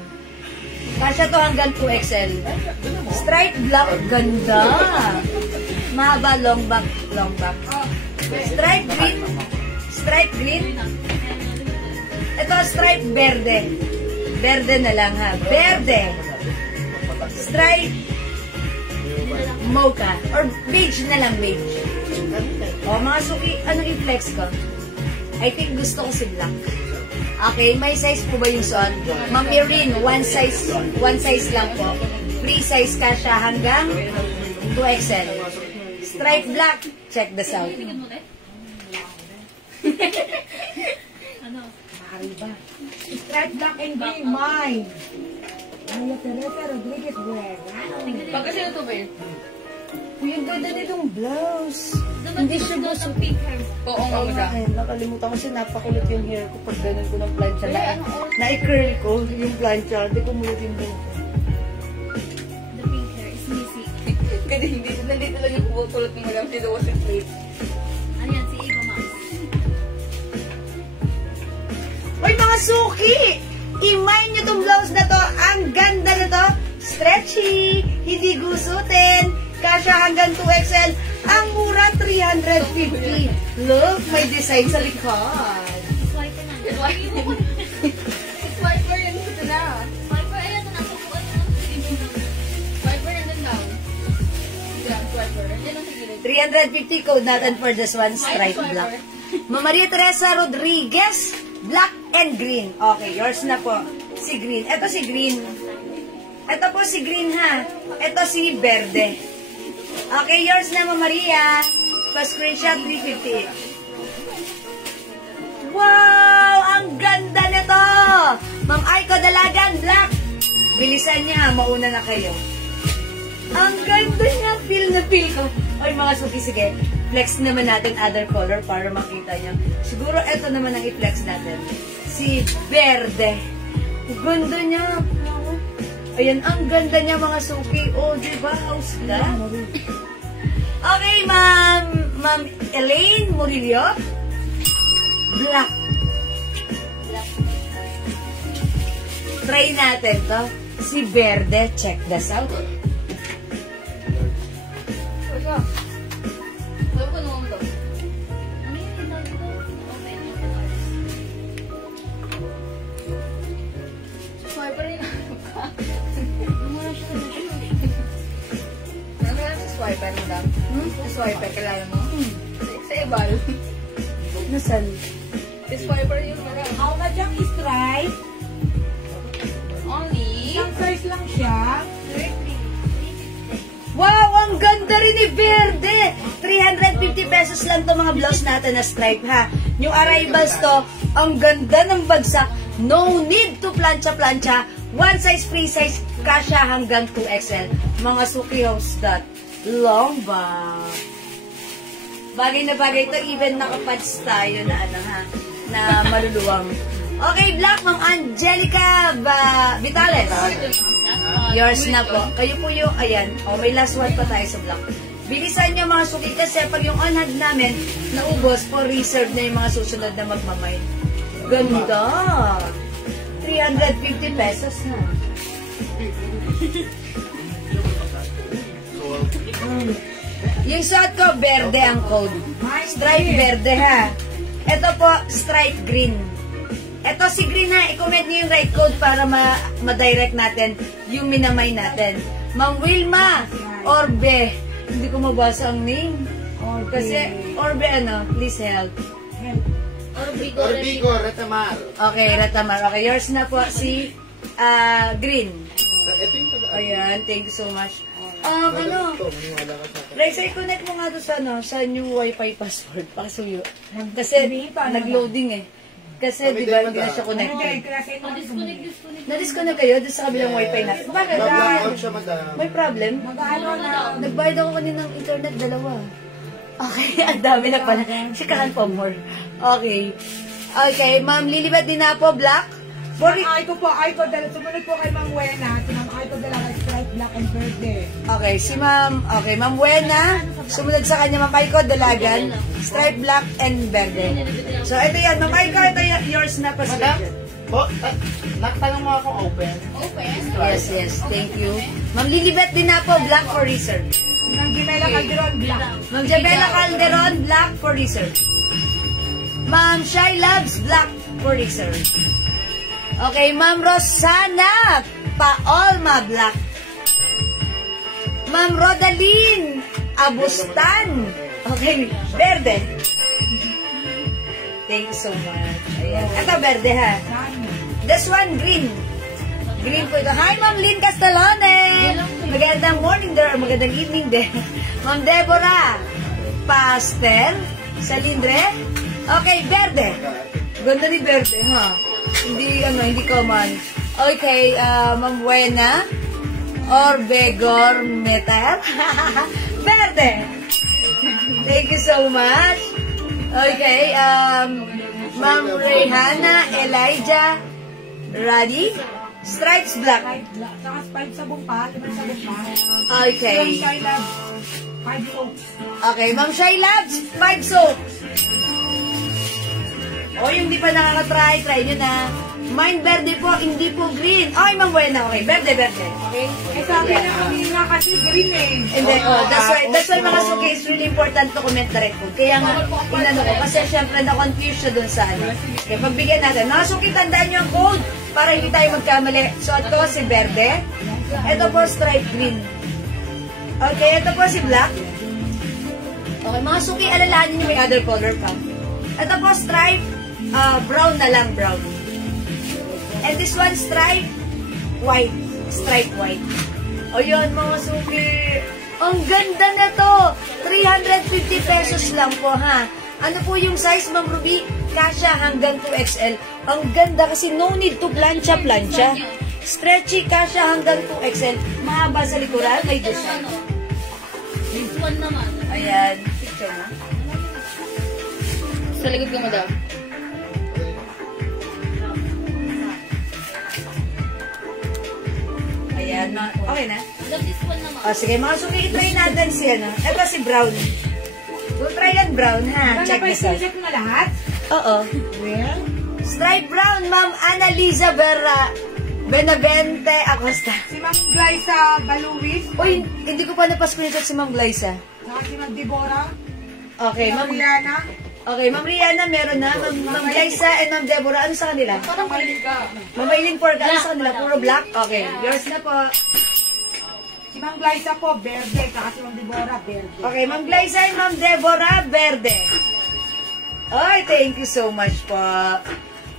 Kasya to hanggang 2XL. Stripe black. Ganda. Mahaba, long back, long back. Stripe green. Stripe green. Ito, stripe verde. Verde na lang ha. Verde. Stripe mocha. Or beige na lang, beige. O, mga suki, anong i-flex ko? I think gusto ko si black. Okay, may size po ba yung suot? Ma'am Irene, one size lang po. Free size ka siya hanggang 2XL. Stripe black, check this out. Stripe black and green, mine. Maria Teresa Rodriguez Buena. Pag kasi ito ba yun? Uy, ang ganda nitong blouse. Hindi siya gusto. Oo nga, madam. Ay, nakalimutan ko kasi napakulit yung hair ko pag ganun ko ng plancha na. Na-curl ko yung plancha. Hindi ko mulit yung buhok ko. The pink hair is missing. Kasi nandito lang yung kulot ng madam si Dawson Plate. Ano yan? Si Eva Max. Uy, mga suki! I-mine nyo tong blouse na to. Ang ganda na to. Stretchy. Hindi gusutin. Kasya hanggang 2XL. Ang mura, 350. Look, may design sa likod. Swiper na. Swiper yan. Ito na. Swiper, ayan na. Swiper nandun daw. Yan, swiper. Yan ang sigilid. 350 code natin for this one, stripe black. Ma'am Maria Teresa Rodriguez, black and green. Okay, yours na po. Si green. Ito si green. Ito po si green ha. Ito si verde. Okay, yours na Ma'am Maria. Pa-screenshot 350. Wow! Ang ganda nito! Ma'am Aiko Dalagan, black. Bilisan niya ha, mauna na kayo. Ang ganda niya. Feel na feel ko. Oy, mga suki, sige. Flex naman natin other color para makita niyo. Siguro ito naman ang i-flex natin. Si verde. Ang ganda niya. Ayan, ang ganda niya mga suki. Oh, diba? House ka? Okay, Ma'am Elaine Murillo. Black. Try natin to. Si verde. Check this out. Swiper rin. Ano na sa swiper, madam? Sa swiper, kailangan mo? Sa Ebal. Nasaan? Sa swiper yung madam. How much ang stripe? Only. Isang size lang siya. Wow! Ang ganda rin ni Verde! 350 pesos lang to mga blouse natin na stripe, ha? New arrivals to, ang ganda ng bagsak. No need to plancha-plancha. One size, free size, kasya hanggang 2XL. Mga suki house that. Long ba? Bagay na bagay to, even nakapads tayo na ano ha, na maluluwang. Okay, black, Ma'am Angelica Vitales. Yours na po. Kayo po yung, ayan, oh, may last one pa tayo sa black. Bilisan nyo mga suki kasi pag yung on-hand namin, naubos po, reserve na yung mga susunod na magmamay. Ganda! 350 pesos na. Yung suot ko, verde ang code. Stripe verde ha. Ito po, stripe green. Ito si green ha, i-comment niyo yung right code para ma-direct natin yung minamay natin. Ma'am Wilma, Orbe. Hindi ko mabasa ang name. Kasi, Orbe ano, please help. Orbigo, Retamar. Okay, Retamar. Okay, yours na po si green. Ayan, thank you so much. Ano? Raisa, i-connect mo nga doon sa, ano, sa new wifi password. Pakisuyo. Kasi, nag-loading eh. Kasi, di ba, hindi na siya connected. Na-disconnect kayo doon sa kabilang wifi natin. Bakit? May problem? Nagbayad ako kanina ng internet, dalawa. Okay, ang dami na pala. Sikahan po more. Okay. Okay, Ma'am Lilibet din na po, black. Aiko po, Aiko. Sumunod po kay Ma'am Wena. Si Ma'am Aiko dalaga stripe black and verde. Okay, si Ma'am, okay, Ma'am Wena. Sumunod sa kanya, Ma'am Aiko, dalagan. Stripe black and verde. So, ito yan, Ma'am Aiko, ito yours na pa sila. Nakatanong mo akong open. Open? Yes, yes, thank you. Ma'am Lilibet din na po, black for research. Ang Jimela Calderon, black. Ma'am Jabela Calderon, black for research. Ma'am Shai Loves, black for research. Okay, Ma'am Rosana Paolma, black. Ma'am Rodaline Abustan. Okay, verde. Thank you so much. Ayan. Ito, verde ha. This one, green. Green po ito. Hi, Ma'am Lynn Castellone. Magandang morning there, or magandang evening there. Ma'am Deborah Pastel Salindre. Okay, verde. Ganda ni verde, ha? Hindi common. Okay, Ma'am Buena Orbegor Metal. Verde. Thank you so much. Okay, Ma'am Rehana Elijah Radi. Stripes black. Saka 5 sabong pa, 5 sabong pa. Okay. Ma'am Shai Labs, 5 soaps. Okay, Ma'am Shai Labs, 5 soaps. O, yung di pa nakaka-try, try nyo na. Mine verde po, hindi po green. Okay, Ma'am Buena, okay. Verde. Okay? Eh, sabi na kami nga kasi green eh. And then, that's why mga suki, it's really important to comment the red food. Kaya nga, inano ko, kasi syempre na-confuse siya dun sa ano. Okay, pagbigyan natin. Mga suki, tandaan nyo ang code para hindi tayo magkamali. So, ito si verde. Ito po, stripe green. Okay, ito po si black. Okay, mga suki, alalahanin nyo may other color pa. Ito po, stripe, brown na lang, brown. And this one, stripe white. Stripe white. O yun, mga suki. Ang ganda na to. 350 pesos lang po, ha? Ano po yung size, Ma'am Ruby? Kasha hanggang 2XL. Ang ganda kasi no need to plancha. Stretchy, kasha hanggang 2XL. Mahaba sa likuran, may design. This one naman. Ayan. Picture na. Sa likod ka mo daw. Ayan. Okay na? This one naman. O, sige, mga suki, i-try natin si ano. Ito si brown. We'll try yan brown, ha? Check this out. Check mo lahat? Oo. Well, Stripe brown, Ma'am Annalisa Benavente Acosta. si Ma'am Glyza Baluwis. Uy, hindi ko pa napascreenshot si Ma'am Glyza. Saka si Ma'am Deborah. Okay, Ma'am Ma'am Rihanna. Okay, Ma'am Rihanna, meron na. Ma'am Glyza and Ma'am Deborah, ano sa kanila? Parang mali ka. Ma'am Aileen Porca, ano sa kanila? Puro black? Okay, yours na po. Si Ma'am Glyza po, verde. Saka si Ma'am Deborah, verde. Okay, Ma'am Glyza and Ma'am Deborah, verde. Ay, thank you so much po.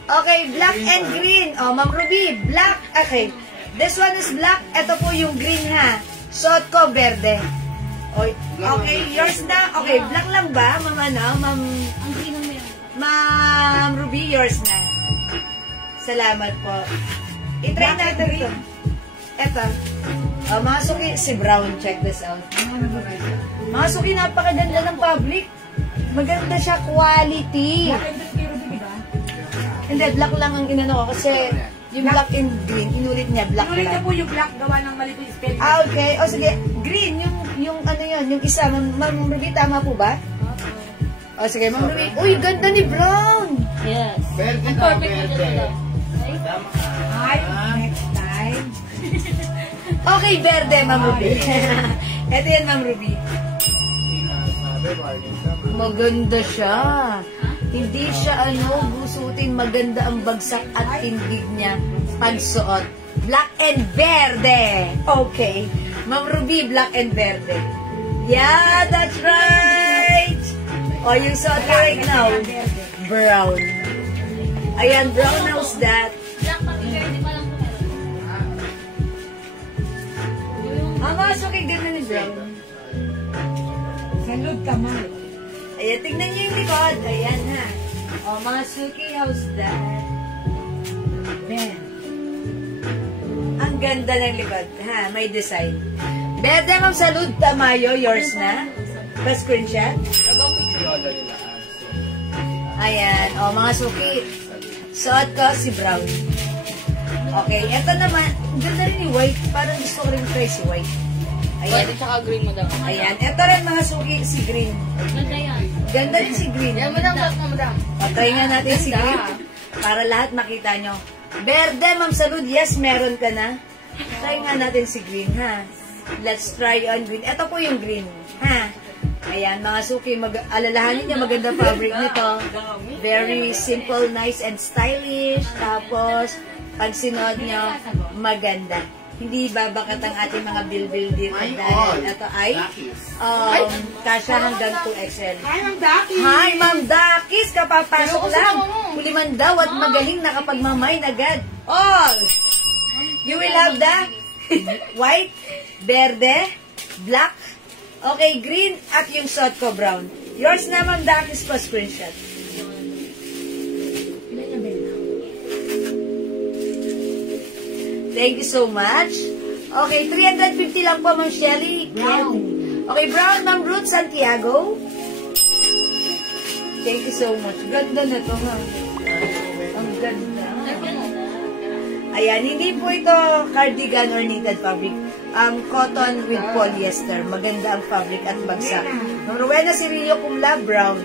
Okay, black and green. Oh, Ma'am Ruby, black. Okay, this one is black. Ito po yung green, ha? Suot ko, verde. Okay, yours na. Okay, black lang ba? Ma'am, ano? Ang green ang meron. Ma'am Ruby, yours na. Salamat po. I-try natin ito. Ito. Mga suki, si brown. Check this out. Mga suki, napakaganda ng fabric. Maganda siya, quality. Black and zero, di ba? Hindi, black lang ang inano ko kasi yung black and green, inulit niya, black Inulit niya lang. po yung black gawa ng mali po yung spelling. Okay. O sige, green, yung ano yun, yung isa. Ma'am Ruby, tama po ba? O sige, Ma'am Ruby. Uy, ganda ni brown! Yes. Verde Ang na, perfect mo verde. dyan. Ay, next time. Okay, verde, Ma'am Ruby. Ito yan, Ma'am Ruby. Maganda siya. Hindi siya gusutin. Maganda ang bagsak at tindig niya pagsuot. Black and verde. Okay. Ma'am Ruby, black and verde. Yeah, that's right. O, yung suot ko right now, brown. Ayan, brown, how's that? Black pa, hindi pa lang ito meron. Ang mga suki, ganda ni brown. Salud ka, Ma'am. Ayan, tignan niyo yung likod. Ayan, ha. O, mga suki, how's that? Ben. Ang ganda ng likod, ha? May design. Berde, Ma'am Salud Tamayo, yours na. Pa-screenshot. Ayan. O, mga suki. Suot ko si brown. Okay, eto naman. Ganda rin yung white. Parang gusto ko rin try si white. Ayan. White at saka green mo daw. Ayan. Eto rin mga suki, si green. Ganda yan. Ganda rin si green. Yan, madam, madam. O, try nga natin si green. Para lahat makita nyo. Berde, Ma'am Salud, yes, meron ka na. Try nga natin si green, ha? Let's try on green. Ito po yung green. Ha? Ayan, mga suki, alalahanin niyo maganda fabric nito. Very simple, nice, and stylish. Tapos, pag sinuot niyo, maganda. Hindi babakat ang ating mga bilbil dito dahil ito ay kasya hanggang 2XL. Hi, Ma'am Daki! Hi, Ma'am Dakis! Kapapasok lang. Kuliman daw at magaling nakapagmamay agad. All! You will have the white, verde, black, okay, green, at yung suot ko brown. Yours na, Ma'am Dakis, po screenshot. Thank you so much. Okay, 350 lang po, Ma'am Shelly. Brown. Okay, brown, Ma'am Ruth Santiago. Thank you so much. Ganda na to, Ma'am. Ang ganda. Ayan, hindi po ito cardigan or knitted fabric. Cotton with polyester. Maganda ang fabric at bagsak. Ma'am Rowena Cirillo Kumla, brown.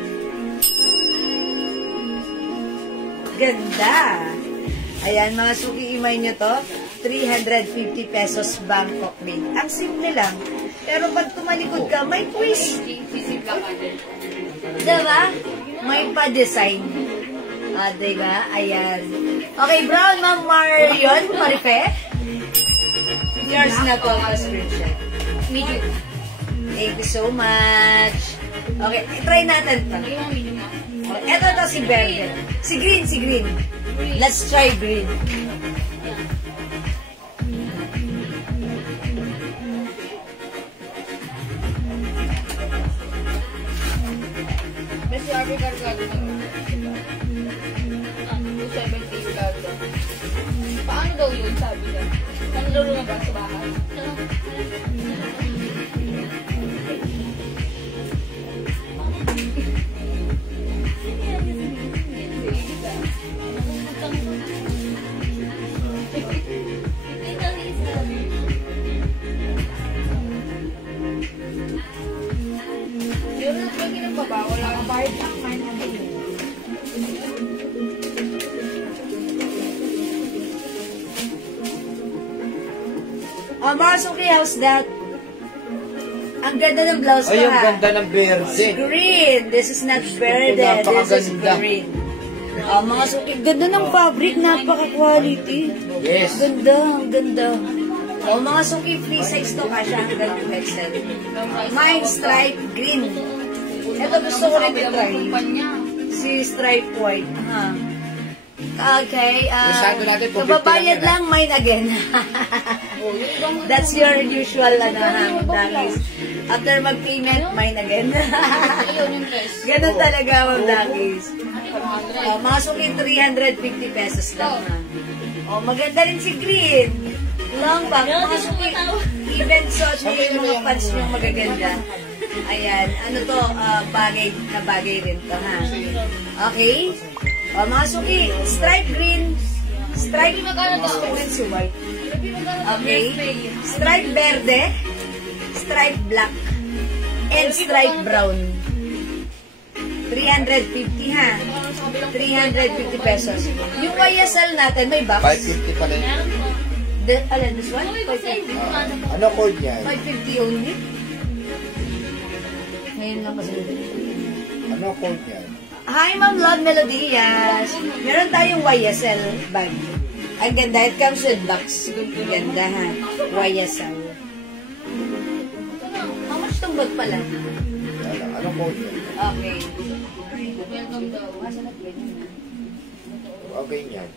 Ganda. Ayan, mga suki, imay nyo to. 350 pesos Bangkok made. Ang simple lang. Pero pag tumalikod ka, may twist. Diba? May pa-design. Diba? Ayan. Okay, brown, Ma'am Marion Marife. Yours na to, screenshot. Medium. Thank you so much. Okay, try natin to. Ito to si Verde. Si green. Let's try green. Kasi Arby Cargado na. 270 Cargado. Paano daw yun, sabi niya? Paano daw lumabas sa bahay? Wala kang bayad lang, mine na din. Mga suki, how's that? Ang ganda ng blouse ko, Ay, yung ha? ganda ng verde. Green. This is not verde. This is green. Mga suki, ganda ng fabric. Napaka-quality. Yes. Ganda, ang ganda. Mga suki, free size to. Kasya hanggang 2XL. Mine stripe green. Ito gusto ko rin i-try. Si stripe white. Okay. Masyado natin, Kababayad lang, mine again. That's your usual, Dakis. After mag-payment, mine again. Ganun talaga, Ma'am Dakis. Mga suki, 350 pesos lang. Maganda rin si green. Long back. Mga suki, even suot niyo yung mga pants niyo magaganda. Ayan, ano to, bagay na bagay rin to, ha? Okay? Mga suki, stripe green, stripe, gusto ko rin si white. Okay? Stripe verde, stripe black, and stripe brown. 350, ha? 350 pesos. Yung YSL natin, may box. 550 pala yun. Alin, this one? 550. Ano code yan? 550 only? Ngayon lang kasi. Ano code yan? Hi, Ma'am Love Melodias. Meron tayong YSL bag. Ang ganda. It comes with box. Ganda, ha? YSL. How much itong bag pala? Ano code yan? Okay. Welcome daw. Okay yan.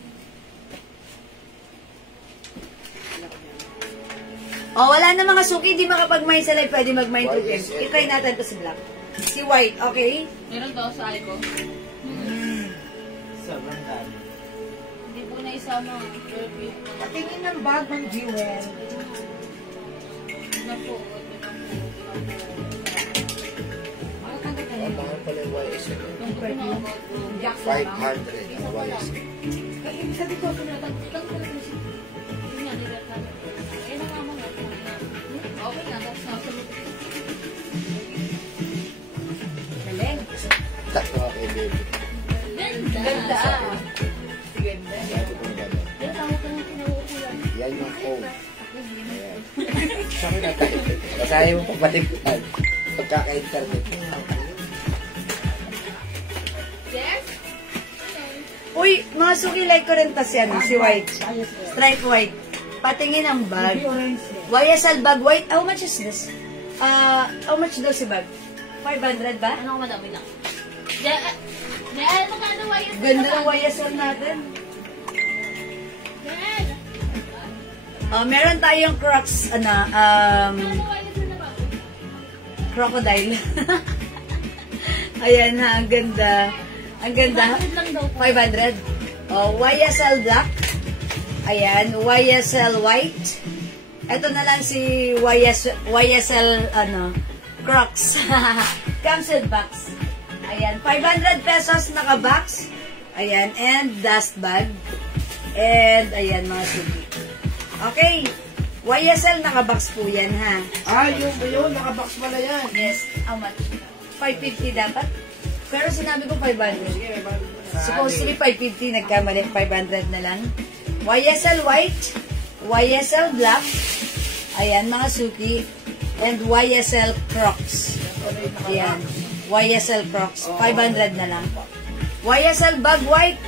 Wala na mga suki. Di makapag-mine sa live. Pwede mag-mine to them. I-try natin to si Black. Si White, okay? Meron daw sa Aiko. Sobrang dami. Hindi po na isama. Patingin ng bag ng Jewel. Na po. Ang mahal pala yung YSL. 500 ang YSL. Sabi ko, okay na, tapos nasunod. Galing. Tatlo kay baby. Ganda. Ganda. Yan yung code. Ayan. Sabi natin. Basahin mo pagpatipad. Pagkaka-internet. Yes? Uy, mga suki, like ko rin tas yan, si White. Stripe White. Patingin ang bag. YSL bag white. How much is this? How much daw si bag? 500 ba? Ano ko madami lang? Yan, magkano YSL? Ganda ng YSL natin. Yan. Meron tayong Crocs, crocodile. Ayan ha, ang ganda. Ang ganda. 500 lang daw po. 500. YSL black. Ayan, YSL white. Ito na lang si YSL, Crocs. Comes with box. Ayan, 500 pesos naka-box. Ayan, and dust bag. And, ayan, mga suki. Okay, YSL naka-box po yan, ha? Yun, nakabox pala yan. Yes, how much? 550 dapat? Pero sinabi ko 500. Supposedly 550, nagkamali, 500 na lang. YSL white, YSL black, ayan mga suki, and YSL Crocs. Ayan, YSL Crocs, 500 na lang po. YSL bag white,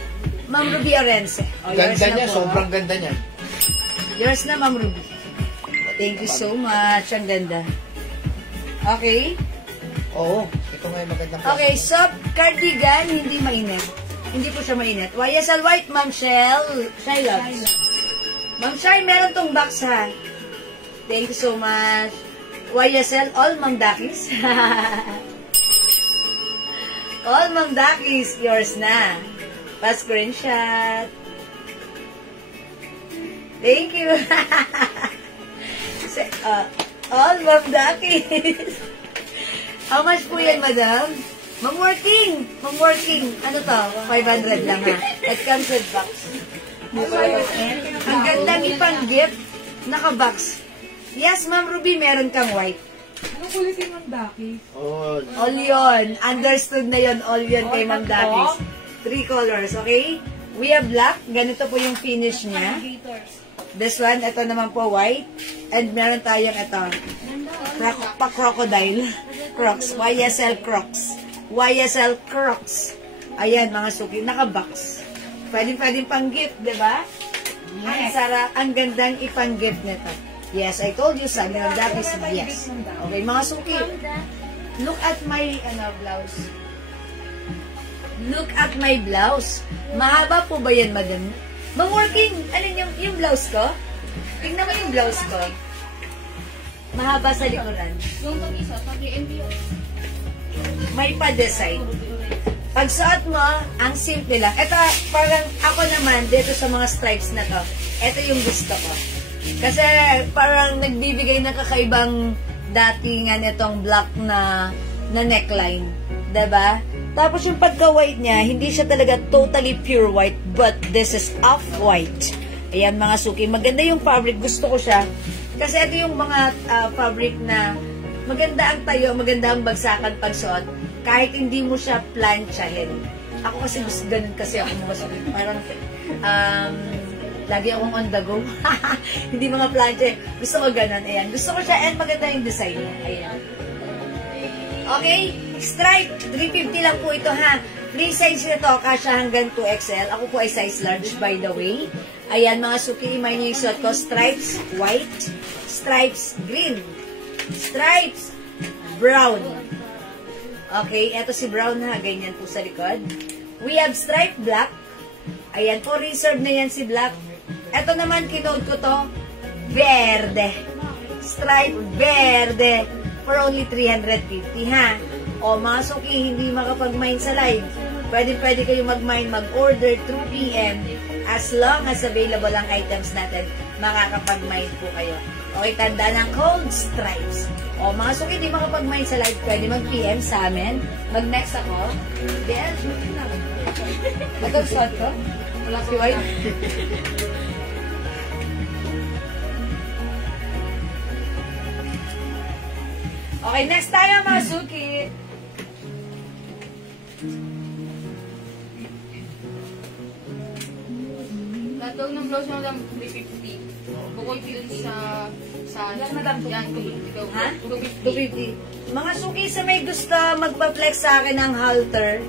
Ma'am Ruby Orense. Ganda niya, sobrang ganda niya. Yours na, Ma'am Ruby. Thank you so much, ang ganda. Okay? Oo, ito nga yung magandang Okay, soft cardigan, hindi mainit. Hindi po siya mainit. YSL white, Ma'am Shell. Shy loves. Ma'am Shy, meron tong box ha. Thank you so much. YSL, all Ma'am Dakis. All Ma'am Dakis, yours na. Pa-screenshot. Thank you. All Ma'am Dakis. How much po yan, madam? Ma'am working. Ano to? 500 lang ha. It comes with box. Ang ganda ni pang-gift. Naka-box. Yes, Ma'am Ruby, meron kang white. Ano kulay si Ma'am Daki? All yun. Understood na yun. All yun kay Ma'am Dakis. 3 colors, okay? We have black. Ganito po yung finish niya. This one, ito naman po white. And meron tayong ito. Pa-crocodile. Crocs. YSL Crocs. YSL Crocs. Ayan, mga suki. Naka-box. Pwedeng pang-gift, di ba? Ang sarap. Ang gandang ipang-gift nito. Yes, I told you, sabi ng Dakis, yes. Okay, mga suki. Look at my, blouse. Look at my blouse. Mahaba po ba yan, madam? Working, alin yung blouse ko? Tingnan mo yung blouse ko. Mahaba sa likuran. Yung pag-isa, pag-i-NBO. May pa-design. Pag suot mo, ang simple lang. Ito, parang ako naman, dito sa mga stripes na to, ito yung gusto ko. Kasi parang nagbibigay ng kakaibang datingan itong black na neckline. Diba? Tapos yung pagka-white niya, hindi siya talaga totally pure white, but this is off-white. Ayan mga suki, maganda yung fabric, gusto ko siya. Kasi ito yung mga fabric na maganda ang tayo, maganda ang bagsakan pagsuot, kahit hindi mo siya planchahin. Ako kasi gusto ganun kasi ako mga suki. Parang, lagi akong on the go. Hindi mga plancha. Gusto ko ganun. Ayan. Gusto ko siya and maganda yung design niya. Ayan. Okay? Stripe. 350 lang po ito ha. Free size nito. Kasya hanggang 2XL. Ako po ay size large by the way. Ayan mga suki. Imay niyo yung suot ko. Stripes white. Stripes green. Stripes brown. Okay. Ito si brown ha. Ganyan po sa likod. We have stripe black. Ayan po. Reserve na yan si black. Ito naman, kinode ko to, verde. Stripe verde for only 350, ha? O, mga suki, hindi makapag-mine sa live. Pwede kayo mag-mine, mag-order through PM. As long as available ang items natin, makakapag-mine po kayo. Okay, tanda ng code, stripes. O, mga suki, hindi makapag-mine sa live, pwede mag-PM sa amin. Mag-next ako. Then, ito, suot ko. Wala si White. Okay, next tayo mga suki. Latog ng blouse mo lang 350. Bukod yun sa Sa yan, yan, Ha? 250. Mga suki sa may gusto magpa-flex sa akin ng halter.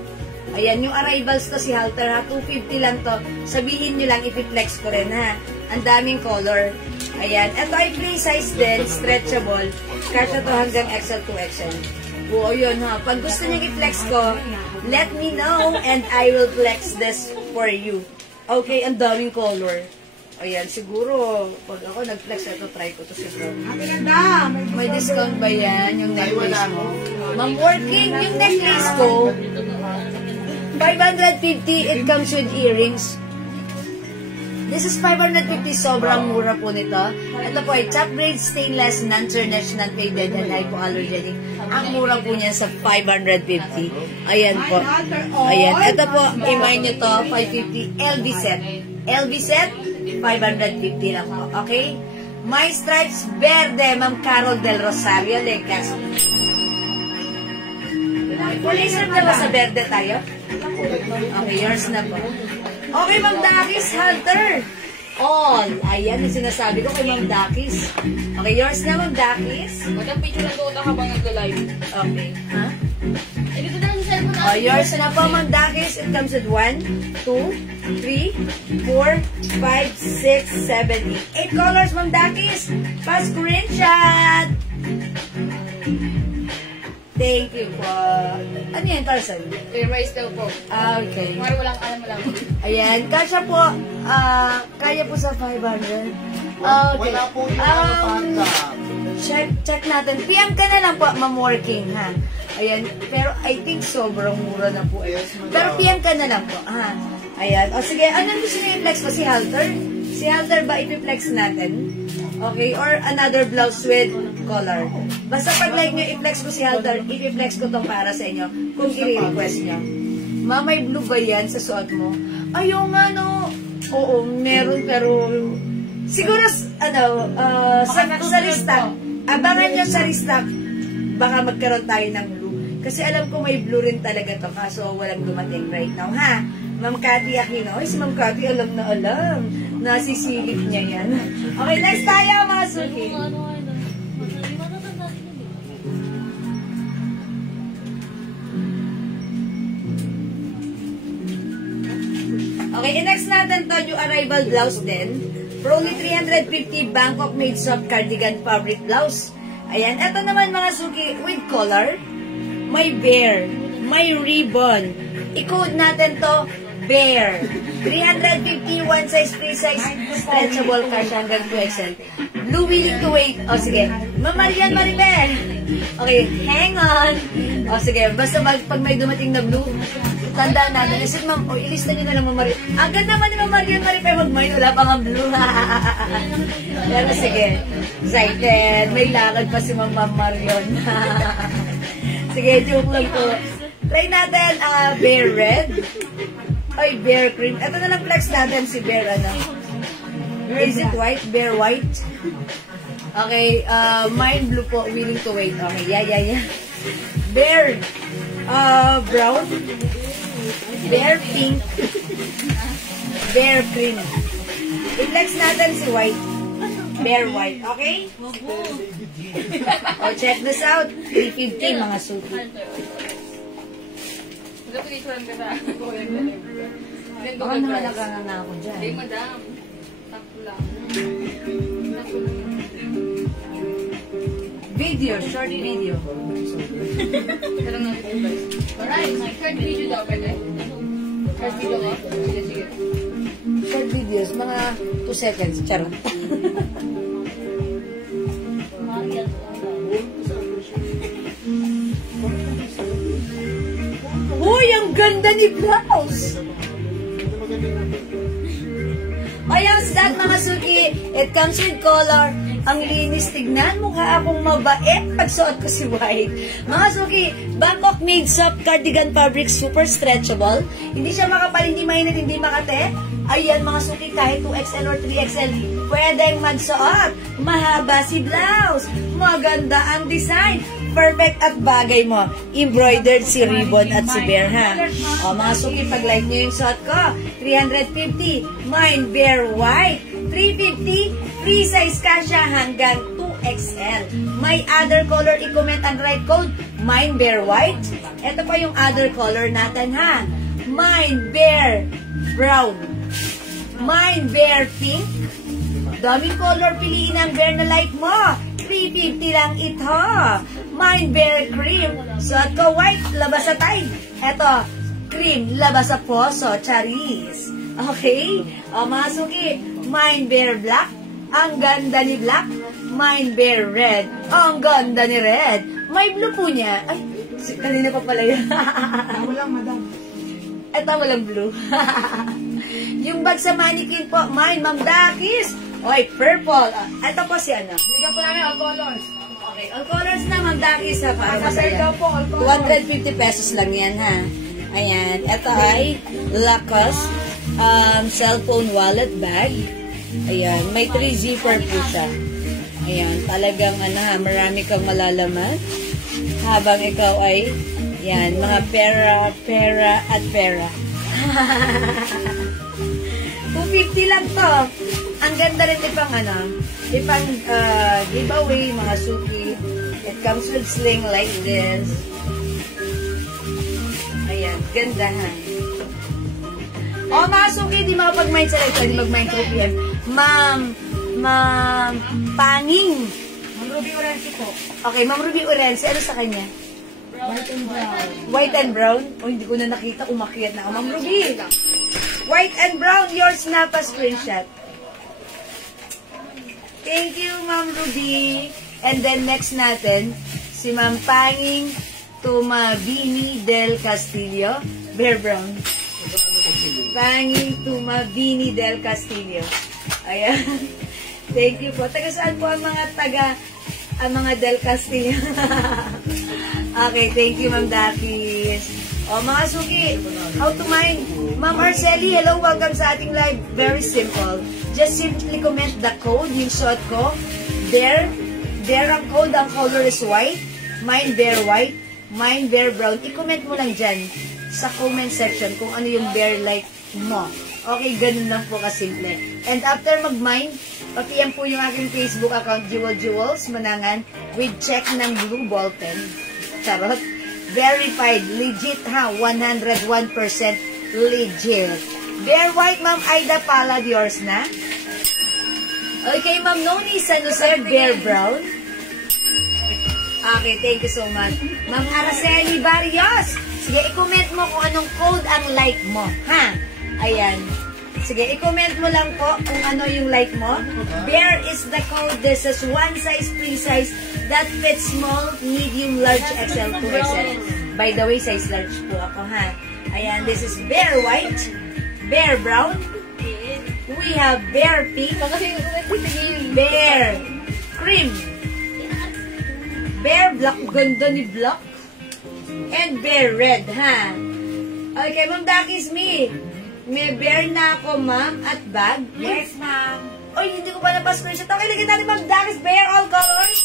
Ayan, yung arrivals to si halter ha. 250 lang to. Sabihin nyo lang, i-flex ko rin ha. Ang daming color. Ayan. Ito ay free size din, stretchable. Kasya to hanggang XL to XL. Oo, yun ha. Pag gusto nyo i-flex ko, let me know and I will flex this for you. Okay, ang daming color. Ayan, siguro, pag ako nag-flex, ito, try ko to siguro. Ate ganda! May discount ba yan, yung necklace mo? Ma'am, working yung necklace ko, 550, it comes with earrings. This is 550, sobrang mura po nito. Ito po ay top grade stainless, non-tarnished, non-faded, and hypoallergenic. Ang mura po niyan sa 550. Ayan po. Ayan. Ito po, imay nyo to, 550, LV set. LV set, 550 lang po. Okay? My Stripes Verde, Ma'am Carol Del Rosario, Lecas. Police na ba sa Verde tayo? Okay, yours na po. Okay, Ma'am Dakis, Hunter. All. Ayan, yung sinasabi ko kay Ma'am Dakis. Okay, yours na, Ma'am Dakis. Magandang picture ng Dota habang nag-live. Okay. Ha? Dito na lang sa cellphone Oh, yours na po, Ma'am Dakis. It comes with 1, 2, 3, 4, 5, 6, 7, 8. 8 colors, Ma'am Dakis. Pa-screenshot. Thank you po. Ano yan, Tarzan? I-raise daw po. Okay. Kung walang alam mo lang. Ayan, kasya po, kaya po sa 500. Okay. Wala po yung Check natin. PM ka na lang po, Ma'am Working, ha? Ayan, pero I think sobrang mura na po. Pero PM ka na lang po, ha? Ayan. O sige, anong gusto niyo i-flex po? Si Halter? Si Halter ba i-flex natin? Okay, or another blouse with color. Basta pag like nyo, i-flex ko si Halter, i-flex ko tong para sa inyo kung i-request nyo. Ma, may blue ba yan sa suot mo? Ayaw nga, no? Oo, meron, pero siguro, sa restock. Abangan nyo sa restock, baka magkaroon tayo ng blue. Kasi alam ko may blue rin talaga to, kaso walang dumating right now, ha? Ma'am Cathy Aquino. Ay, si Ma'am Cathy, alam na alam. Nasisilip niya yan. Okay, next tayo, mga suki. Okay, next natin to yung arrival blouse din. For only 350, Bangkok made soft cardigan fabric blouse. Ayan, eto naman mga suki, with collar. May bear, may ribbon. I-code natin to, bear. 350, one size, free size, stretchable cash hanggang 2XL. Blue willing to wait. O sige, Ma'am Marian Maribel. Okay, hang on. O sige, basta pag may dumating na blue, tandaan natin. Kasi ma'am, ilista nyo na lang Ma'am Marian. Ang ganda naman ni Ma'am Marian Maribel, mag-mine, wala pa nga blue. Pero sige, excited. May lakad pa si Ma'am Marian. Sige, joke lang po. Try natin, bear red. Ay, bear cream. Ito na lang flex natin si bear, ano. Is it white? Bear white? Okay, mine blue po, willing to wait. Okay, yeah. Bear, brown. Bear pink. Bear cream. I-flex natin si white. Bear white, okay? Oh, check this out. 350 mga suki. Baka nahalaga na ako dyan. Hindi, madam. Takpo lang. Video, short video. Pero nga ito guys. Alright, short video daw pwede. Short video ko? Sige. Short videos, mga 2 seconds. Charot. Uy, ang ganda ni blouse! Ayos that mga suki, it comes with color. Ang linis, tignan, mukha akong mabait pag suot ko si white. Mga suki, Bangkok made soft cardigan fabric, super stretchable. Hindi siya makapal, hindi mainit, hindi makate. Ayan mga suki, kahit 2XL or 3XL, pwedeng magsuot. Mahaba si blouse. Maganda ang design. Perfect at bagay mo. Embroidered si ribbon at si bear, ha? O, mga suki, pag like nyo yung suot ko, 350. Mine, bear white. 350. Free size kasha hanggang XL. May other color, i-comment ang right code. Mine Bear White. Ito pa yung other color natin, ha? Mine Bear Brown. Mine Bear Pink. Daming color, piliin ang bear na like mo. 350 lang ito. Mine Bear Cream. Suot ko white, labas sa tide. Ito, cream, labas sa poso. Charis. Okay? O, mga suki. Mine Bear Black. Ang ganda ni Black. Mine Bear Red. Ang ganda ni Red. May blue po niya. Ay, kanina pa pala yan. Walang madam. Ito, walang blue. Yung bag sa mannequin po, mine, Ma'am Dakis. Oy, purple. Ito po si ano. Bigyan po namin all colors. Okay, all colors na, Ma'am Dakis, ha. Para Kasay masaya. daw po, all colors. 250 pesos lang yan, ha. Ayan. Ito ay Lacoste cellphone wallet bag. Ayan. May 3 zipper po siya. Ayan. Talagang, ano, ha, marami kang malalaman. Habang ikaw ay, yan, mga pera, at pera. 250 lang to. Ang ganda rin ipang giveaway, mga suki. It comes with sling like this. Ayan, ganda ha. O mga suki, di makapag-mind sa live, di mag-mind 2 PM. Ma'am Panging. Ma'am Ruby Orense po. Okay, Ma'am Ruby Orense, ano sa kanya? White and brown. White and brown? O, hindi ko na nakita. Umakyat na ako. Ma'am Ruby. White and brown. Yours na pa screenshot. Thank you, Ma'am Ruby. And then next natin, si Ma'am Panging Tumabini del Castillo. Bear brown. Panging Tumabini del Castillo. Ayan. Thank you po. Taga saan po ang mga del Castillo? Okay, thank you, Ma'am Dakis. O, mga suki, how to mind? Ma'am Arceli, hello, welcome sa ating live. Very simple. Just simply comment the code, yung suot ko. Bear ang code, ang color is white. Mine Bear White. Mine Bear Brown. I-comment mo lang dyan sa comment section kung ano yung bear like mo. Okay, ganun lang po kasimple. And after mag-mine, pati-PM po yung aking Facebook account, Jewels Manangan, with check ng blue ball pen. Charot. Verified. Legit ha. 101% legit. Bear White, Ma'am Aida Palad, yours na. Okay, Ma'am Noni Sanuser, Bear Brown. Okay, thank you so much. Ma'am Araceli Barrios. Sige, i-comment mo kung anong code ang like mo. Ha? Ayan. Sige, i-comment mo lang po kung ano yung like mo. Bear is the code. This is one size, 3 size. That fits small, medium, large, XL, 2XL. By the way, size large po ako, ha? Ayan, this is Bear White, Bear Brown. We have Bear Pink, Bear Cream, Bear Black, ganda ni Black, and Bear Red, ha? Okay, Ma'am Dakis, me. May bear na ako, ma'am, at bag. Yes, ma'am. Oy, hindi ko pa napas-screenshot. Okay, lagyan natin, Ma'am Dakis, bear, all colors.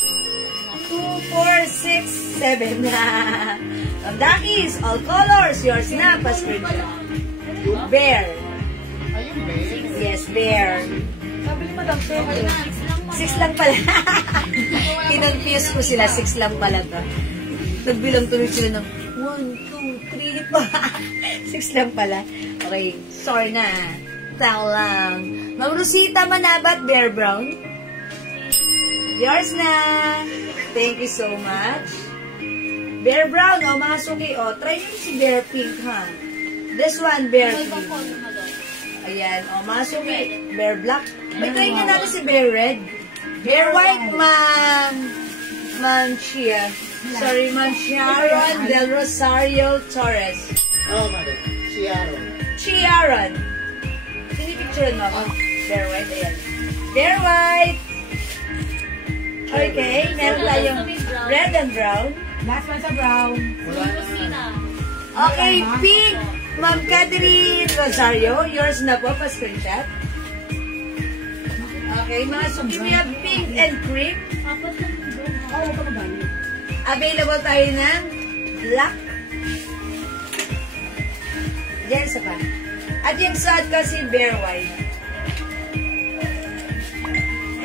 2, 4, 6, 7. Ma'am Dakis, all colors. Yours na, pa-screenshot. Bear. Yes, bear. Sabi ni Madam Pepe. 6 lang pala. Kinonfuse ko sila, 6 lang pala to. Nagbilang tuloy sila ng 1, 2, 3, 4. 6 lang pala. Okay, sorry na. Tao lang. Ma'am Rosita Manabat, Bear Brown. Yours na. Thank you so much. Bear Brown, o mga suki, o. Try nyo si Bear Pink, ha. This one, Bear Pink. Ayan, o mga suki, Bear Black. May try nyo natin si Bear Red. Bear White, Ma'am Chia. Sorry, Ma'am Sharon Del Rosario Torres. Oh, madam. Chiaron. Pinipicture mo ako. Bear White, ayan. Bear White. Okay, meron tayong red and brown. Last one sa brown. Okay, pink. Ma'am Catherine Rosario, yours na po, pa-screenshot. Okay, mga suki, we have pink and cream. Available tayo ng black. Yan sa pa. At yung suot ko si Bear White.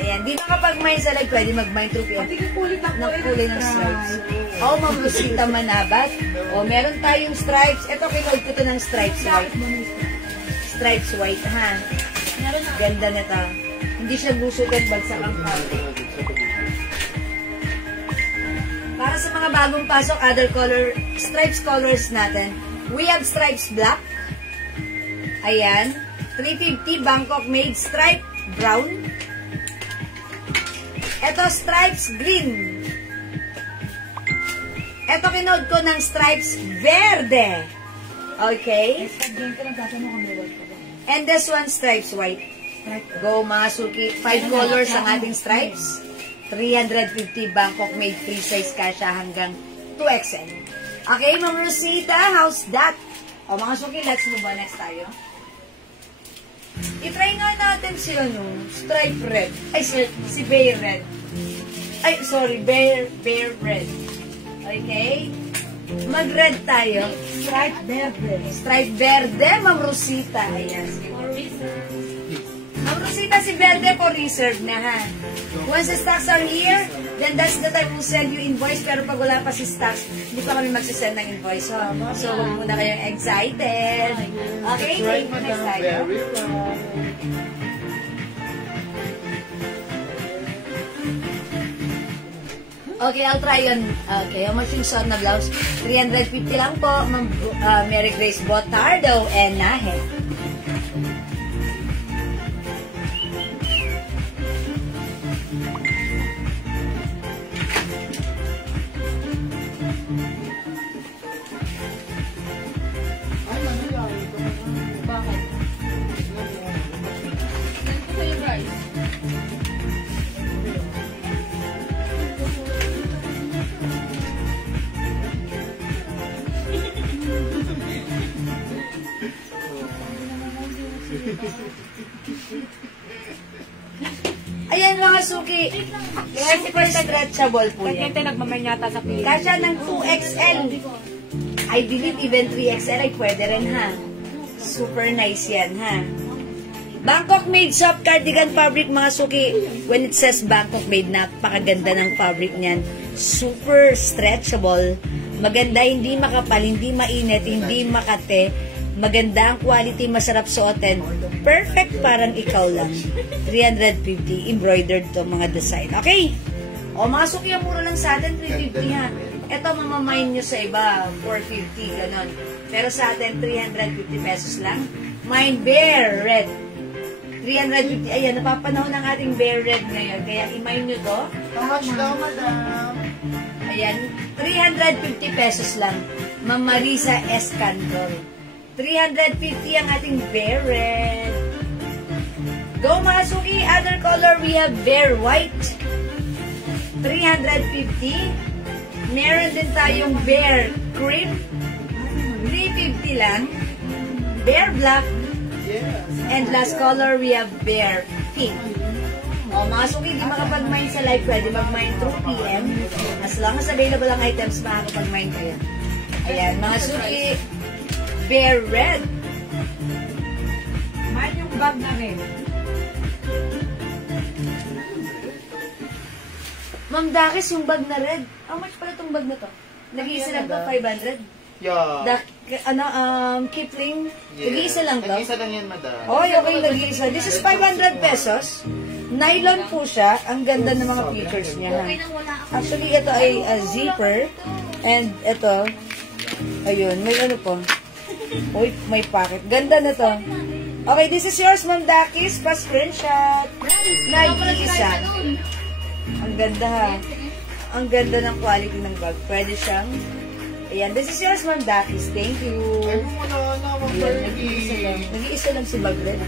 Ayan, Di makapag-mine sa live, pwede mag-mine through PM. Pati kukulit na Ng kulay ng stripes. Oh, Ma'am Rosita Manabat. Oh, meron tayong stripes. Ito, kinood ko ito ng stripes white. Stripes white, ha? Ganda nito. Hindi siya gusutan, bagsak ang fabric. Para sa mga bagong pasok, other color, stripes colors natin. We have stripes black. Ayan. 350 Bangkok made stripe brown. Ito stripes green. Ito kinood ko ng stripes verde. Okay? And this one stripes white. Go mga suki. 5 colors ang ating stripes. 350 Bangkok made free size kasha hanggang 2XL. Okay, Ma'am Rosita, how's that? O mga suki, let's move on. Next tayo. I-try nga natin si stripe red. Ay, si bear red. Ay, sorry, bear red. Okay? Mag-red tayo. Stripe verde. Stripe verde, Ma'am Rosita. Ayan. Ma'am Rosita, si verde for reserve na, ha? Once the stocks are here, then that's the time we'll send you invoice. Pero pag wala pa si stocks, hindi pa kami magsisend ng invoice. So, huwag muna kayong excited. Okay? Next tayo. Okay, I'll try yun. Okay, how much yung son na blouse? 350 lang po, Ma'am Mary Grace Botardo and Nahe. Bakit? Ganito sa yung price. Ayan mga suki, super stretchable po yan. Kaya nagmamanyata sa pili. Kasya ng 2XL. I believe even 3XL ay pwede rin, ha? Super nice yan, ha? Bangkok made soft cardigan fabric mga suki. When it says Bangkok made, napakaganda ng fabric niyan. Super stretchable. Maganda, hindi makapal, hindi mainit, hindi makate. Maganda ang quality, masarap suotin. Perfect, parang ikaw lang. 350, embroidered to mga design. Okay? O mga suki, ang mura lang sa atin, 350 ha. Ito, mamamain nyo sa iba, 450, ganon. Pero sa atin, 350 pesos lang. Mine bear red. 350, ayan, napapanahon ng ating bear red ngayon. Kaya i-mine nyo to. How much daw, madam? Ayan, 350 pesos lang. Ma'am Marisa Escandol. 350 ang ating bear red. Go mga suki, other color, we have bear white. 350. Meron din tayong bear cream. 350 lang. Bear black. And last color, we have bear pink. O, mga suki, di makapag-mine sa live, pwede mag-mine through PM. As long as available ang items, makakapag-mine kayo. Ayan, mga suki, bear red. Man yung bag na red. Ma'am Dakis, yung bag na red. How much pala itong bag na to? Nag-iisa lang to, 500? Yeah. Kipling, nag-iisa lang to? Nag-iisa lang yan, madam. Oh, okay, nag-iisa. This is 500 pesos. Nylon po siya. Ang ganda ng mga features niya. Ha? Actually, ito ay zipper. And ito, ayun, may ano po. Uy, may pocket. Ganda na to. Okay, this is yours, Ma'am Dakis. Pa-screenshot. Nag-iisa. Ang ganda ha. Ang ganda ng quality ng bag. Pwede siyang... Ayan, this is yours, Ma'am Dakis. Thank you. Ay, wala na, Ma'am Ayan, nag-iisa lang. Nag-iisa lang si bag red.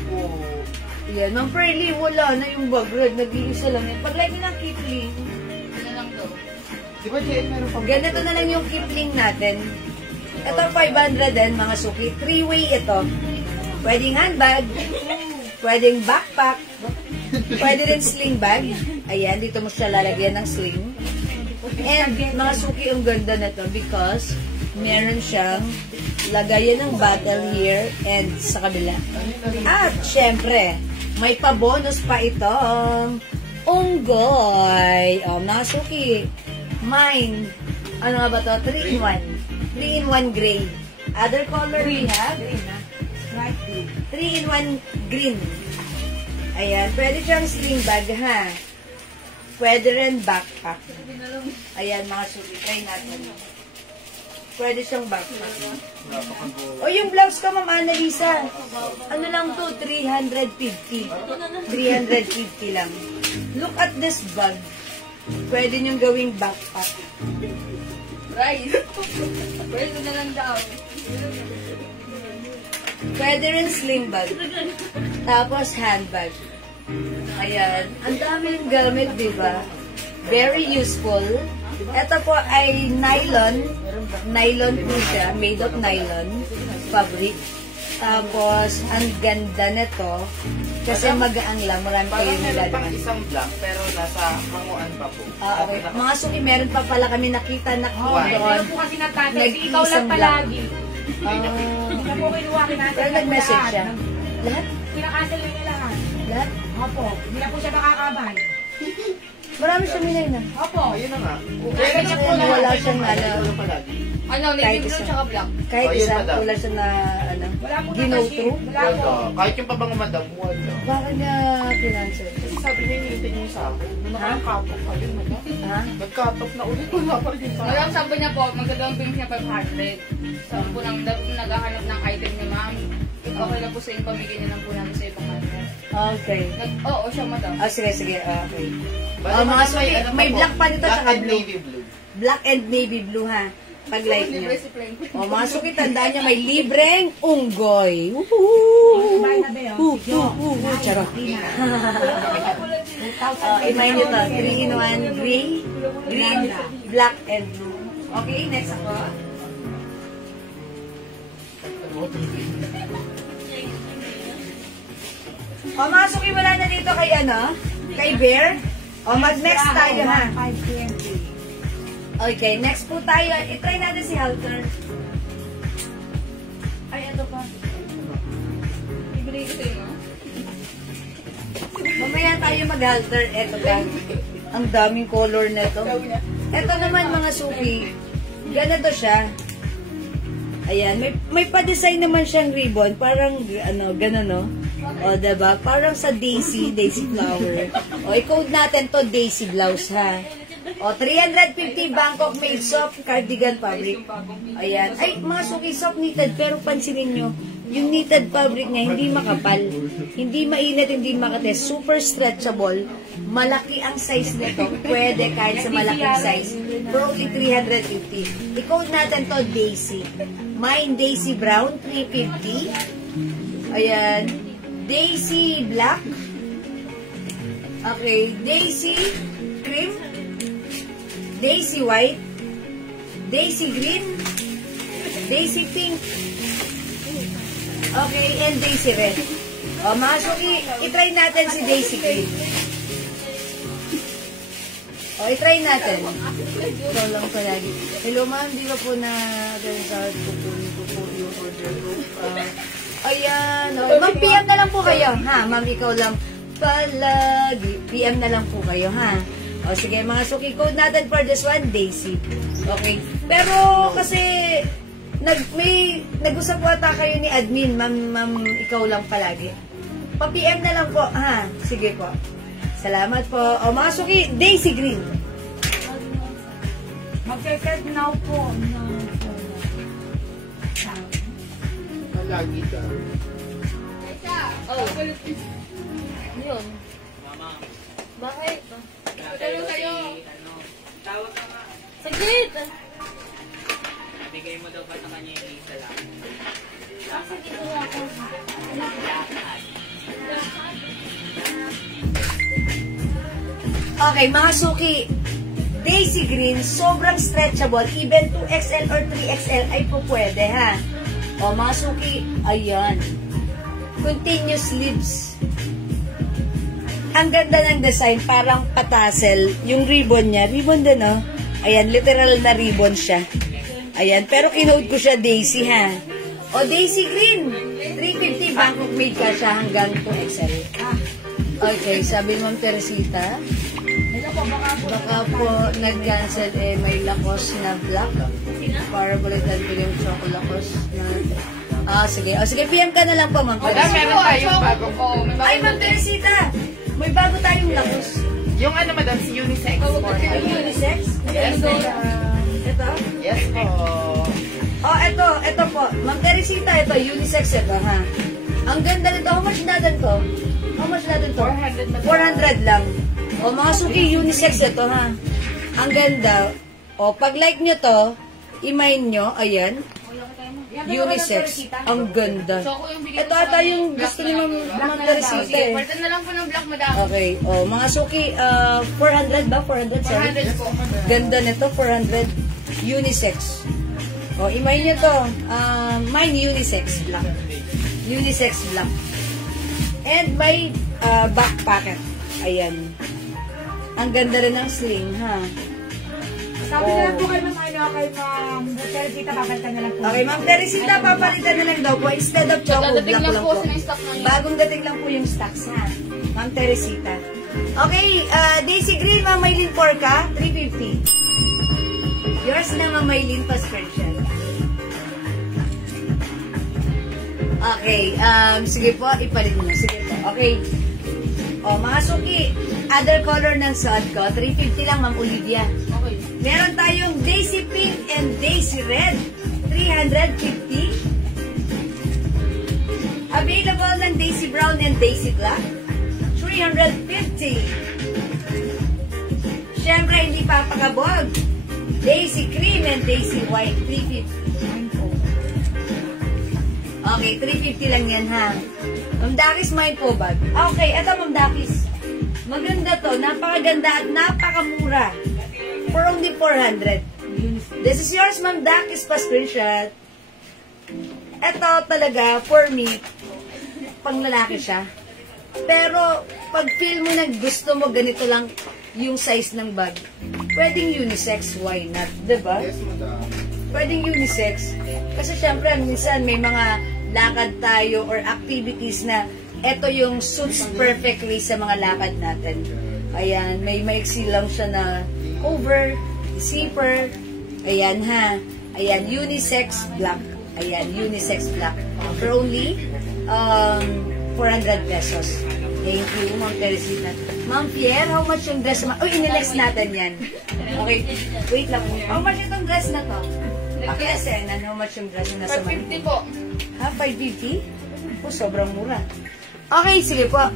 Ayan, Ma'am Pearly, wala na yung bag red. Nag-iisa lang yan. Pag-like nyo ng Kipling. Ano lang to? Di ba, Jen, meron pa? Ganito na lang yung Kipling natin. Ito 500 din, mga suki. 3-way ito. Pwedeng handbag. Pwedeng backpack. Pwede rin sling bag. Ayan, dito mo siya lalagyan ng sling. And mga suki, ang ganda na to because meron siyang lagayan ng bottle here and sa kabila. At syempre, may pa-bonus pa itong unggoy. O, mga suki. Mine. Ano nga ba to? 3-in-1. 3-in-1 gray. Other color we have? 3-in-1 green. Ayan. Pwede siyang sling bag, ha? Pwede rin backpack. Ayan, mga suki. Try natin. Pwede siyang backpack. O, yung blouse ko, Ma'am Annalisa. Ano lang to? 350. 350 lang. Look at this bag. Pwede niyong gawing backpack. Rice. Pwede na lang daw. Pwede rin sling bag. Tapos handbag. Ayan. Ang daming gamit, di ba? Very useful. Ito po ay nylon. Nylon po siya. Made of nylon. Fabric. Tapos, ang ganda nito. Kasi magaang lang. Marami kayo Parang meron pang nilalaman. isang black, pero nasa hanguan pa po. Okay. Mga suki, meron pa pala kami nakita na Meron po kasi natatay. Ikaw lang palagi. Hindi na po kinuha kinatay. Pero nag-message siya. Lahat? Pinakancel na nila lahat. Lahat? Opo. Hindi na po siya nakakabay. Marami siya minay na. Opo. Ayun na nga. Kaya niya po wala siyang ano. palagi. Ano, Kahit navy blue isa. tsaka black. Kahit Ayun, isa, madam. wala siya na ano. Wala po Gino nakashi. through. Wala po. Kahit yung pabango madam, wala. Bakit niya kinansel? Kasi sabi niya, hinihintay niyo sa akin. Nung nakakapok ka yun, madam. Ha? Nagkatop na ulit. Wala pa rin sa Alam, sabi niya po, magdadamping siya 500. Sabi po nang naghahanap ng item ni ma'am. Okay lang po sa yung pamigay niya lang po namin sa ibang item. Okay. Oo, siya madam. Ah, sige, sige. Okay. Bale, Mga madam, suki, ano pa may po? black pa nito Black tsaka and blue. navy blue. Black and navy blue, ha? Pag light niya. Libre si Plain. O, mga suki, tandaan niya, may libreng unggoy. Woohoo! Bye na ba yun? Charot. Imayin niyo to. 3-in-1 gray, green, black, and blue. Okay, next ako. O, mga suki, wala na dito kay ano? Kay Bear. O, mag-next tayo, ha? 520. Okay, next po tayo. I-try natin si Halter. Ay, ito pa. Ibigay ko sa'yo, no? Mamaya tayo mag-halter. Ito ka. Ang daming color nito. Ito naman, mga suki. Ganito siya. Ayan. May pa-design naman siyang ribbon. Parang, ano, gano'n, no? O, diba? Parang sa daisy flower. O, i-code natin to daisy blouse, ha? O, 350 Bangkok made soft cardigan fabric. Ayan. Ay, mga suki, soft knitted. Pero pansinin nyo, yung knitted fabric niya, hindi makapal. Hindi mainit, hindi makate. Super stretchable. Malaki ang size nito. Pwede kahit sa malaking size. For only 350. I-code natin to Daisy. Mine Daisy Brown, 350. Ayan. Daisy Black. Okay. Daisy Cream. Daisy White. Daisy Green. Daisy Pink. Okay, and Daisy Red. O, mga suki, itry natin si Daisy Green. O, itry natin. Ikaw lang palagi. Hello, ma'am, di ba po na-result ko po yung order ko? Ayan. O, ma'am, PM na lang po kayo. Ha, ma'am, ikaw lang palagi. PM na lang po kayo, ha? O, sige, mga suki, code natin for this one, Daisy. Okay. Pero, kasi, nag-usap po ata kayo ni admin, ma'am, ikaw lang palagi. Pa-PM na lang po, ha? Sige po. Salamat po. O, mga suki, Daisy Green. Mag-set now po. Palagi ka. Oh. Yun. Bakit? Tulong kayo. Tawag ka nga. Saglit! Nabigay mo daw ba sa kanya yung isa lang? Kasi dito ako. Okay, mga suki, Daisy Green, sobrang stretchable. Even 2XL or 3XL ay po pwede, ha? O, mga suki, ayan. Continuous sleeves. Ang ganda ng design, parang patassel. Yung ribbon niya, ribbon din, no? Ayan, literal na ribbon siya. Ayan, pero kinode ko siya Daisy, ha? O, Daisy Green, 350 Bangkok made ka siya hanggang 2XL. Okay, sabi mo, Teresita. Baka po nag-cancel may lakos na black. Para balitan ko yung choco lakos na... sige. Sige, PM ka na lang po, Ma'am Wala, Teresita. meron tayong bagong... Ay, Ma'am Teresita! May bago tayong lakos. Yung ano, madam, si unisex. Unisex? Yes, Ito? Yes po. Ito po. Ma'am Teresita, ito, unisex ito, ha? Ang ganda nito. How much natin to? 400 lang. Mga suki, unisex ito, ha? Ang ganda. Pag like nyo to, i-mine nyo, ayan. Unisex. Ang ganda. Ito ata yung gusto ni Ma'am Teresita, eh. Pwede na lang po ng black, madam. Okay. Mga suki, 400 ba? 400, sorry. 400 po. Ganda nito, 400. Unisex. I-mine nyo to. Mine unisex black. Unisex black. And may back pocket. Ayan. Ang ganda rin ng sling, ha? Sabi na lang po kay Ma'am Teresita, papalitan na lang po. Okay, Ma'am Teresita, papalitan na lang daw po. Instead of choco, Dadating black lang lang po po. sa stock na yun. Bagong dating lang po yung stocks, ha? Ma'am Teresita. Okay, Daisy Green, Ma'am Maylin Porca, 350. Yours na, Ma'am Maylin, pa-special. Okay, sige po, ipalit mo. Sige po, okay. Mga suki, other color ng suot ko, 350 lang, Ma'am Olivia. Okay. Meron tayong Daisy Pink and Daisy Red, 350. Available ng Daisy Brown and Daisy Black, 350. Siyempre, hindi papakabog. Daisy Cream and Daisy White, 350. Okay, 350 lang yan, ha? Ma'am Dakis, mine po bag. Okay, eto Ma'am Dakis. Maganda to, napakaganda at napakamura. For only 400. This is yours, Ma'am Dakis, pa-screenshot. Eto talaga, for me, pang lalaki siya. Pero, pag feel mo na gusto mo, ganito lang yung size ng bag. Pwedeng unisex, why not? Diba? Yes, madam. Pwedeng unisex. Kasi syempre, minsan may mga lakad tayo or activities na ito yung suits perfectly sa mga lakad natin. Ayan, may maiksi lang siya na cover, zipper. Ayan, ha. Ayan, unisex black. Ayan, unisex black. For only 400 pesos. Thank you, Ma'am Teresita. Ma'am Pierre, how much yung dress? Uy, inilex natin yan. Okay, wait lang. How much itong dress na to? Pakiasen, how much yung dress na nasa 550 po. 550? Sobrang mura. Okay, sige po.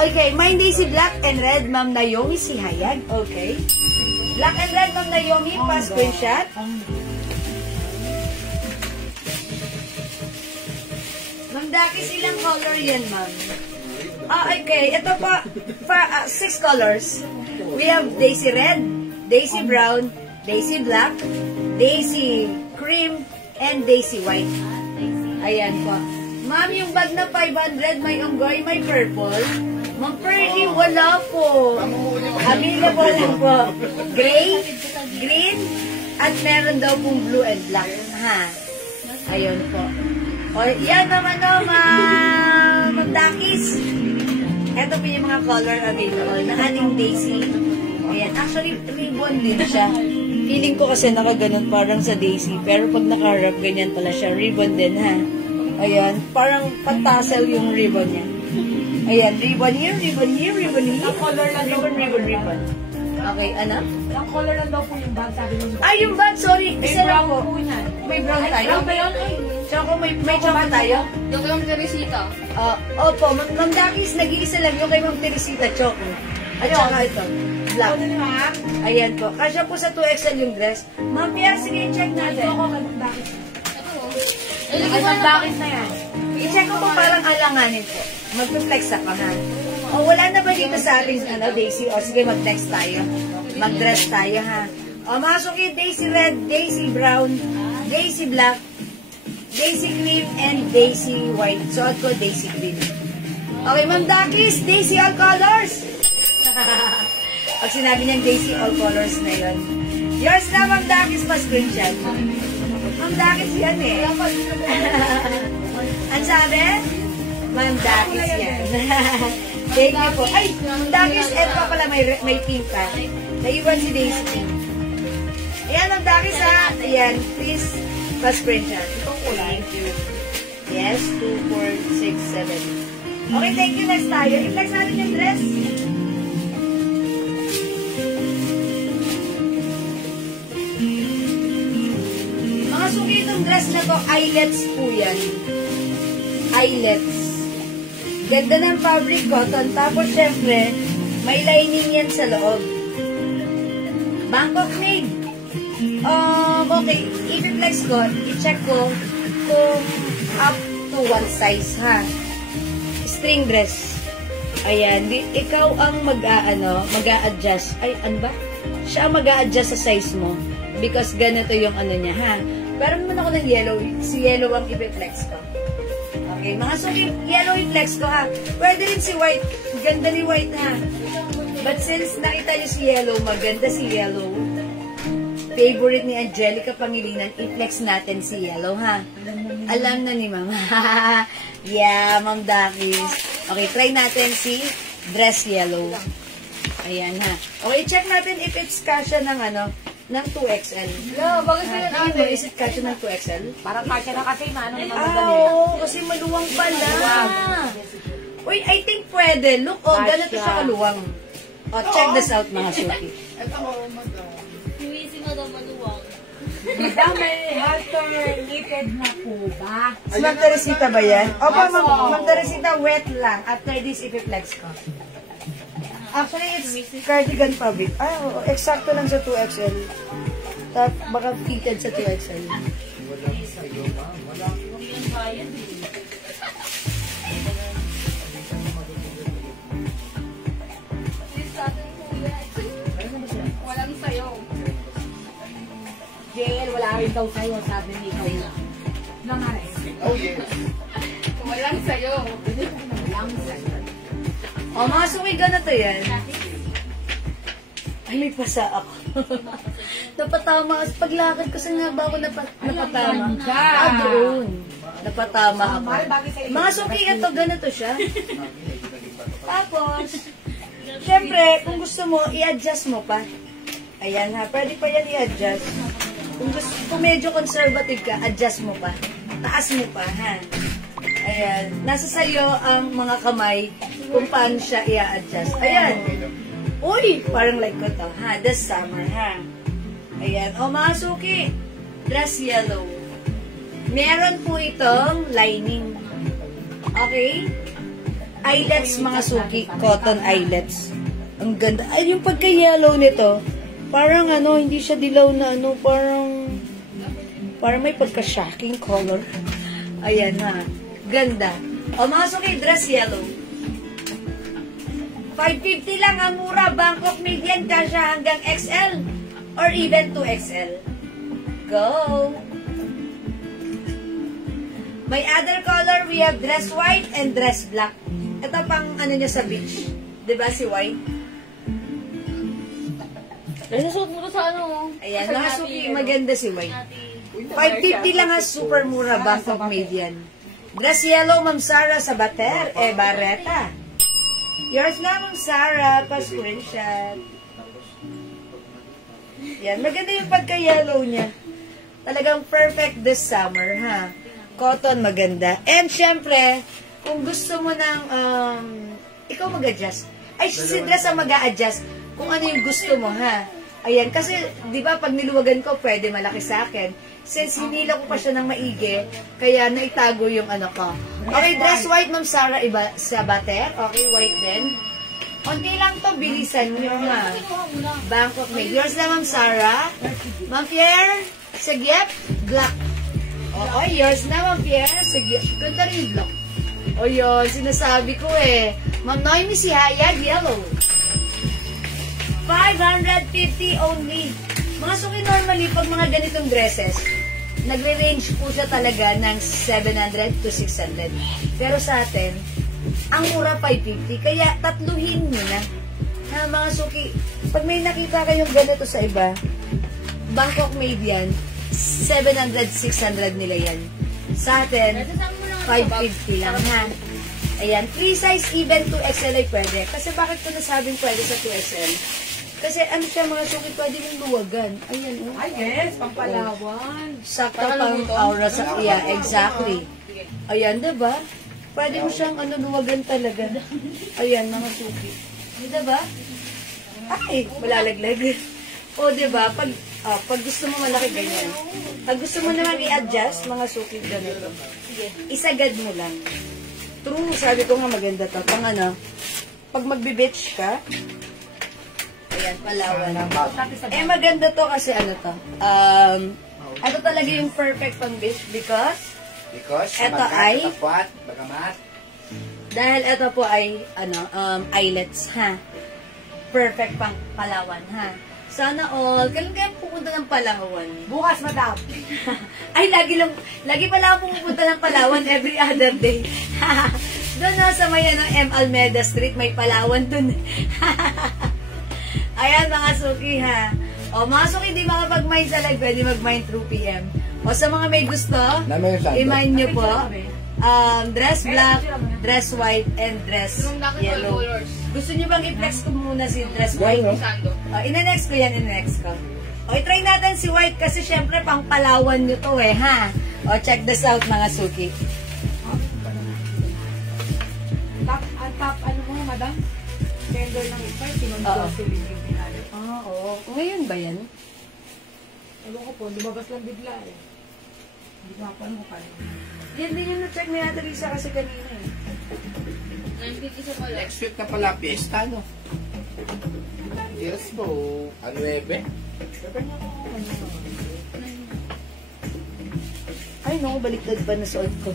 Okay, mine Daisy Black and Red, Ma'am Naomi si Hayag. Okay. Black and Red, Ma'am Naomi, pa-screenshot. Ma'am Dakis, ilang color yan, Ma'am? Okay. Ito po, 6 colors. We have Daisy Red, Daisy Brown, Daisy Black, Daisy Cream, and Daisy White. Ayan po. Ma'am, yung bag na 500, may unggoy, may purple. Ma'am Pearly, wala po. Available lang po. Gray, green, at meron daw pong blue and black. Ha? Ayun po. O, yan naman o, Ma'am Dakis. Ito po yung mga color available na ating Daisy. Ayan. Actually, ribbon din siya. Feeling ko kasi nakaganon parang sa Daisy. Pero pag nakaharap, ganyan pala siya. Ribbon din, ha? Ayan. Parang patasel yung ribbon niya. Ayan. Ribbon here, ribbon here, ribbon here. Ang color lang daw Ribbon, ribbon, ribbon. Okay, ano? Ang color lang daw po yung bag, sabi nyo. Ay, yung bag, sorry. May Isa lang brown po. po yan. May brown tayo? Brown ba yun? Ay, Choco, may choco tayo? Yung kay Ma'am Teresita. Opo, Ma'am Dakis, nag-iisa lang yung kay Ma'am Teresita, choco. At saka ito, black. ano na ma'am? Ayan po. Kasya po sa 2XL yung dress. Ma'am Pierre, sige, check natin. Ito ko, bakit? Ito po. Ay, bakit na yan? I-check ko po parang alanganin po. Mag-flex ako, ha? O, wala na ba dito sa ating, Daisy? O, sige, mag-flex tayo. Mag-dress tayo, ha? O, mga suki, Daisy Red, Daisy Brown, Daisy Black, Daisy Cream, and Daisy White. Suot ko, Daisy Cream. Okay, Ma'am Dakis, Daisy All Colors. Pag sinabi niyang Daisy All Colors na yun. Yours na, Ma'am Dakis, pa-screenshot. Ma'am Dakis yan, eh. Ang sabi? Ma'am Dakis yan. Thank you po. Ay, Dakis, eto pa pala may pink ka. Naiwan si Daisy. Ayan, ang Dakis ha. Ayan, please, pa-screenshot. Itong kulay. Thank you. Yes, 2, 4, 6, 7. Okay, thank you. Next tayo. I-flex natin yung dress. Mga suki itong dress na to, eyelets po yan. Eyelets. Ganda ng fabric cotton. Tapos, syempre, may lining yan sa loob. Bangkok made. Okay. I-flex ko, i-check ko kung up to one size, ha? String dress. Ayan. Ikaw ang mag-a-adjust. Ay, ano ba? Siya ang mag-a-adjust sa size mo. Because ganito yung ano niya, ha? Pero naman ako ng yellow. Si yellow ang i-flex ko. Okay, mga suki, yellow i-flex ko, ha? Pwede rin si white. Ganda ni white, ha? But since nakita niyo si yellow, maganda si yellow. Favorite ni Angelica Pangilinan, i-flex natin si yellow, ha? Alam na ni Mama. Yeah, Ma'am Dakis. Okay, try natin si dress yellow. Ayan, ha? Okay, check natin if it's kasha ng ng 2XL. No, bakit sa'yo Ano, is it kasha ng 2XL? Parang kasya na kasi, maano naman Oo, kasi maluwang pala. Uy, I think pwede. Look, ganito siya kaluwang. Check this out, mga suki. Madam, may halter knitted na po ba? Si Ma'am Teresita ba yan? Opo, Ma'am Teresita, wet lang. After this, i-flex ko. Actually, it's cardigan fabric. Oo, eksakto lang sa 2XL. Baka fitted sa 2XL. Walang sayo. Jail, wala rin daw sa'yo, sabi ni Ikaw. Nangaray. Oh, yes. Walang sayo. Walang sa'yo. Mga suki, ganito yan. Ay, may pasa ako. Napatama. Paglakad ko sa nga ba ako napatama? Doon. Napatama ako. Mga suki, ito, ganito siya. Tapos, syempre, kung gusto mo, i-adjust mo pa. Ayan ha, pwede pa yan i-adjust. Kung medyo conservative ka, adjust mo pa. Taas mo pa, ha? Ayan. Nasa sayo ang mga kamay kung paano siya i-adjust. Ayan. Uy! Parang like ko to, ha? This summer, ha? Ayan. O, mga suki. Dress yellow. Meron po itong lining. Okay? Eyelets, mga suki. Cotton eyelets. Ang ganda. Ay, yung pagka-yellow nito, parang hindi siya dilaw na parang may pagka-shocking color. Ayan, ha? Ganda. O, mga suki, dress yellow. 550 lang ang mura. Bangkok median, kasya hanggang XL or even 2XL. Go! May other color, we have dress white and dress black. Ito pang niya sa beach. Diba si white? Nasusuot mo ko sa Ayan, mga suki, maganda si white. 550 lang ang super mura, Bangkok median. Dress yellow, Ma'am Sarah sa Bater, Barreta. Yours na, Ma'am Sarah, pa-screenshot. Yan, maganda yung pagka-yellow niya. Talagang perfect this summer, ha? Cotton, maganda. And, syempre, kung gusto mo ng, ikaw mag-adjust. Ay, si dress ang mag-a-adjust kung ano yung gusto mo, ha? Ayan, kasi, di ba, pag niluwagan ko, pwede malaki sa akin. Since hinila ko pa siya ng maigi, kaya naitago yung ko. Okay, dress white, Ma'am Sarah, iba sa Bater. Okay, white din. Unti lang to, bilisan nyo, ha? Bangkok made. Yours na, Ma'am Sarah. Ma'am Pierre, Sagyep, black. Oo, yours na, Ma'am Pierre, Sagyep. Ganda rin black. O yun, sinasabi ko Ma'am Noemi si Hayag, yellow. 550 only. Mga suki, normally, pag mga ganitong dresses, nagre-range po siya talaga ng 700 to 600. Pero sa atin, ang mura 550. Kaya tatluhin nyo na. Ha, mga suki, pag may nakita kayong ganito sa iba, Bangkok made yan, 700, 600 nila yan. Sa atin, 550 lang, ha? Ayan, free size even 2XL ay pwede. Kasi bakit ko nasabing pwede sa 2XL? Kasi ano siya mga suki, pwede mong luwagan. Ayan, oh. Ay, yes, pampalawan. Sakto pang aura sa yeah, exactly. Ayan, diba? Pwede mo siyang luwagan talaga. Ayan, mga suki. Diba? Ay, malalaglag. O, diba? Pag gusto mo malaki, ganyan. Pag gusto mo naman i-adjust, mga suki, ganito. Isagad mo lang. True, sabi ko nga maganda to. Pang pag magbe-beach ka, ayan, Palawan. Eh, maganda to kasi ito talaga yung perfect pang beach because ito ay, bagamat. dahil ito po ay, islets, ha? Perfect pang Palawan, ha? Sana all, kailan kaya pupunta ng Palawan? Bukas, madam. Ay, lagi pala ako pupunta ng Palawan every other day. Doon na sa may M. Almeda Street, may Palawan doon. Ayan, mga suki, ha? O, mga suki, di makapag-mine sa live, pwede mag-mine through PM. O, sa mga may gusto, i-mine nyo po. Dress black, dress white, and dress yellow. Gusto nyo bang i-flex ko muna si dress white? Ina-next ko yan, ina-next ko. O, i-try natin si white kasi syempre pang Palawan nyo to ha. O, check this out mga suki. Top, mo, madam? Tender ng ipa, sinunod si Lily. Oo. Ngayon ba yan? Ewan ko po, lumabas lang bigla eh. Hindi ko ako mo pala. Yan din yung na-check ni Ate Risa kasi kanina eh. Next week na pala, fiesta, no? Yes po. Ano ebe? Ay, no, baliktad pa na suot ko.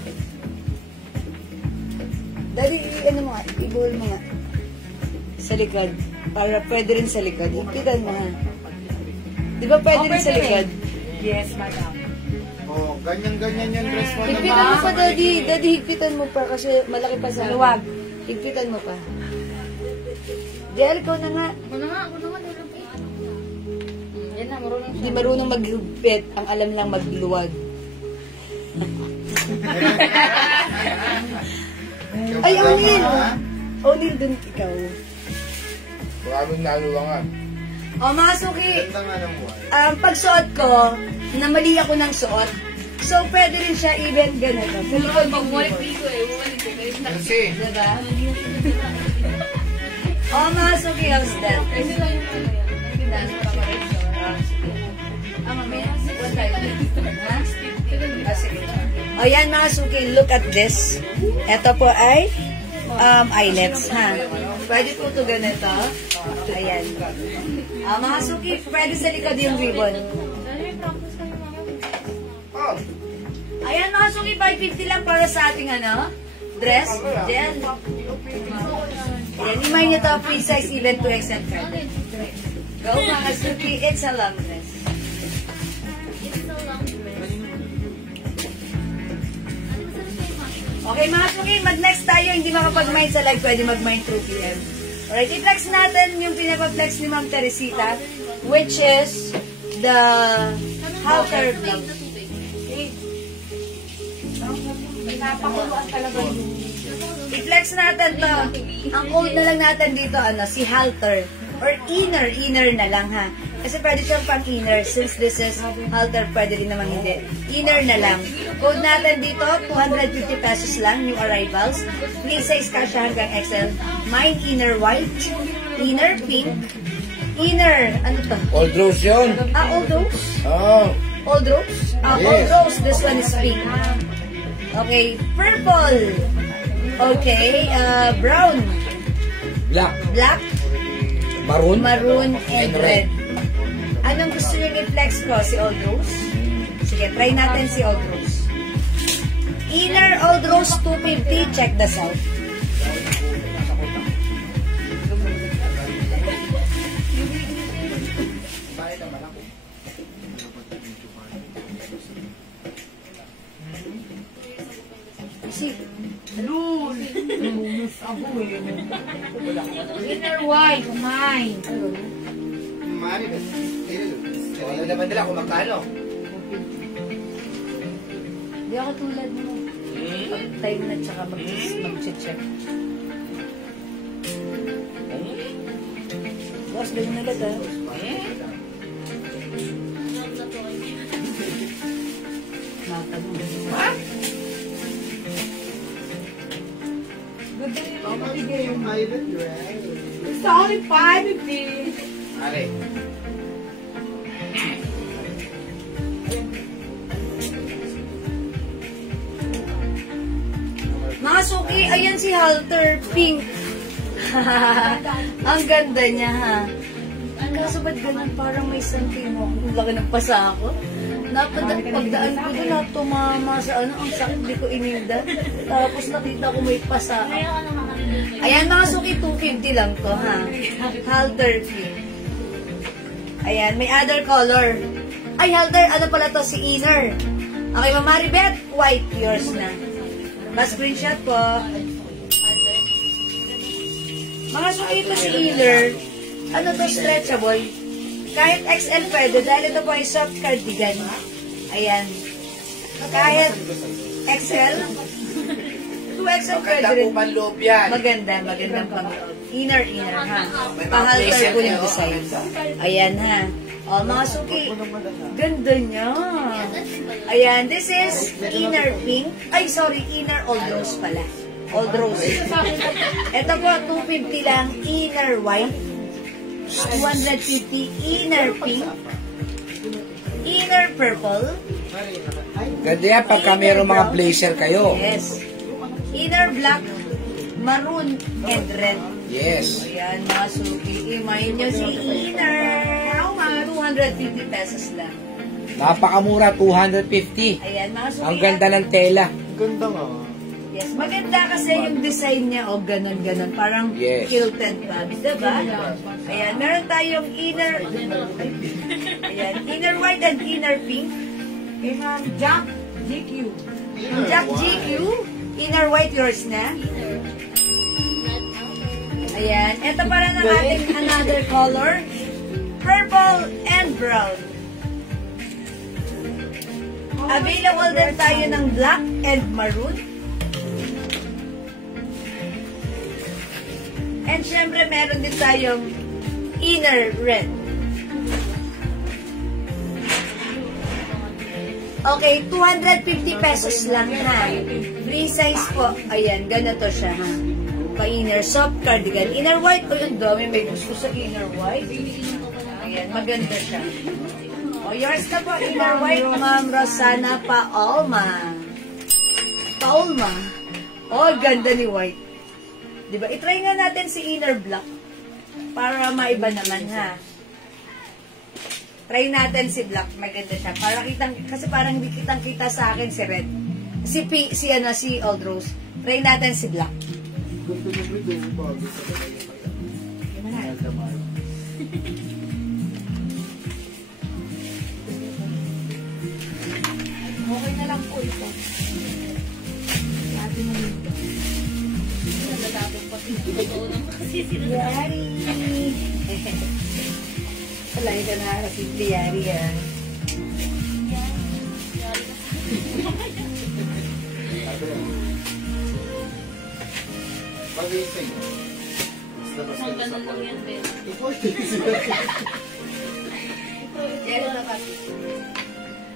Dali, mo nga, i-bowl mo nga. Sa likod. Para pwede rin sa likod. Higpitan mo ha. Di ba pwede rin sa likod? Yes, madam. Oh, ganyan-ganyan yung dress mo. Higpitan mo pa, Daddy. Daddy, higpitan mo pa kasi malaki pa sa luwag. Higpitan mo pa. Del, ikaw na nga. Ako na nga. Yan na, marunong siya. Hindi marunong maghigpit. Ang alam lang magluwag. Ay, O'Neil! O'Neil, dun ikaw. Maraming naluwangan. O, mga suki, Ganda nga ng buhay. pagsuot ko, na mali ako ng suot. So, pwede rin siya even ganito. Bumalik dito eh. Bumalik dito. Kasi, Diba? O, mga suki, how's that? Kasi lang yung yan. Mamaya, what time? Ha? Sige. O, yan mga suki, look at this. Ito po ay eyelets, ha? Pwede po ito ganito. Ayan. Mga suki, pwede sa likod yung ribbon. oh, Ayan mga suki, 550 lang para sa ating dress. Then, ayan, imay nyo to, free size, even 2XL card. Go mga suki, it's a long dress. Okay mga suki, mag-next tayo, hindi makapag-mine sa live, pwede mag-mine through PM. Alright, i-flex natin yung pinapag-flex ni Ma'am Teresita, which is the halter blouse. Napakuluan talaga yun. I-flex natin to. Ang code na lang natin dito, si halter. Or inner na lang ha. Kasi pwede siyang pang inner. Since this is halter, pwede din naman hindi. Inner na lang. Code natin dito, 250 pesos lang, new arrivals. Free size kasha hanggang XL. Mine inner white, inner pink, inner, ano to? old rose yun. Old rose? Oh, Old rose? Old rose, this one is pink. Okay, purple. Okay, brown. Black. Maroon and red. Anong gusto niyo i-flex ko? Si Old Rose? Sige, try natin si Old Rose. Inner Old Rose 250. Check this out. Inner white, mine. Alam naman nila kung magkano. Di ako tulad mo. Pag-time na tsaka mag-check. Boss, ganyan agad ha. It's only 550. Are. Mga suki, ayan si Halter, pink. Ang ganda niya ha. Kaso ba't ganun? Parang may santimo. Ang laki ng pasa ako. Pagdaan ko doon, tumama sa ano, ang sakit, di ko ininda. Tapos nakita ko may pasa. Ayan mga suki, 250 lang to ha. Halter pink. Ayan, may other color. Ay, Halter, ano pala to? Si Inner. Okay, Mamaribet, white, yours na. Pa-screenshot po. Mga suki, ito si Inner. Ano to, stretchable. Kahit XL pwede, dahil ito po ay soft cardigan. Ayan. Kahit XL, 2XL pwede Maganda rin. po manloob yan. Magandang pang-loob. Inner, ha. Pahalter ko yung design. Ayan, ha. O, mga suki. Ganda niya. Ayan, this is inner pink. Ay, sorry, inner old rose pala. Old rose. Ito po, 250 lang. Inner white. 250 inner pink. Inner purple. Ganda yan pagka mayroong mga blazer kayo. Yes. Inner black, maroon, and red. Yes. Ayan, mga suki. Imayin nyo si Inner. How much? 250 pesos lang. Napakamura, 250. Ayan, mga suki. Ang ganda ng tela. Yes, maganda kasi yung design niya. O, ganon. Parang Yes. kilted pa. Diba? Ayan, meron tayong inner... Ayan, inner white and inner pink. Jack GQ. Jack GQ. Inner white, yours na. Ayan. Ito para ng ating another color. Purple and brown. Available din tayo ng black and maroon. And syempre, meron din tayong inner red. Okay, 250 pesos lang ha. Free size po. Ayan, ganito siya ha. Pa-inner soft cardigan. Inner white. O yung dami, may gusto sa inner white. Ayan, maganda siya. O, yours na po, inner white, Ma'am Rosana Paolma. Paolma. O, ganda ni white. Diba? I-try nga natin si inner black. Para maiba naman ha. Try natin si black, maganda siya. Para kasi parang hindi kitang-kita sa akin si red. Si Old Rose. Try natin si black. Okay na lang po ito. Natin na ito. Yari! Palagi ka na kasi Yari ha. Pag-ising. Maganda lang yan din.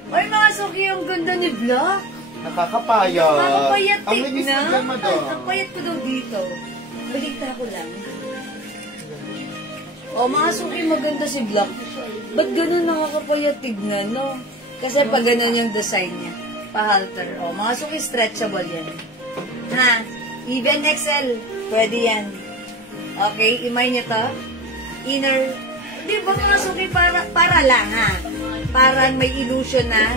Oy, mga suki, yung ganda ni Black. Nakakapayat. Nakakapayat Ang linis na. na madam. Ang payat ko daw dito. Balikta ko lang. O, mga suki, maganda si Black. Ba't ganun nakakapayat tignan, no? Kasi pag ganun yung design niya. Pa-halter. O, mga suki, stretchable yan. Ha? Even XL. Pwede yan. Okay, imay niyo to. Inner. Di ba mga suki, para lang, ha? Parang may illusion na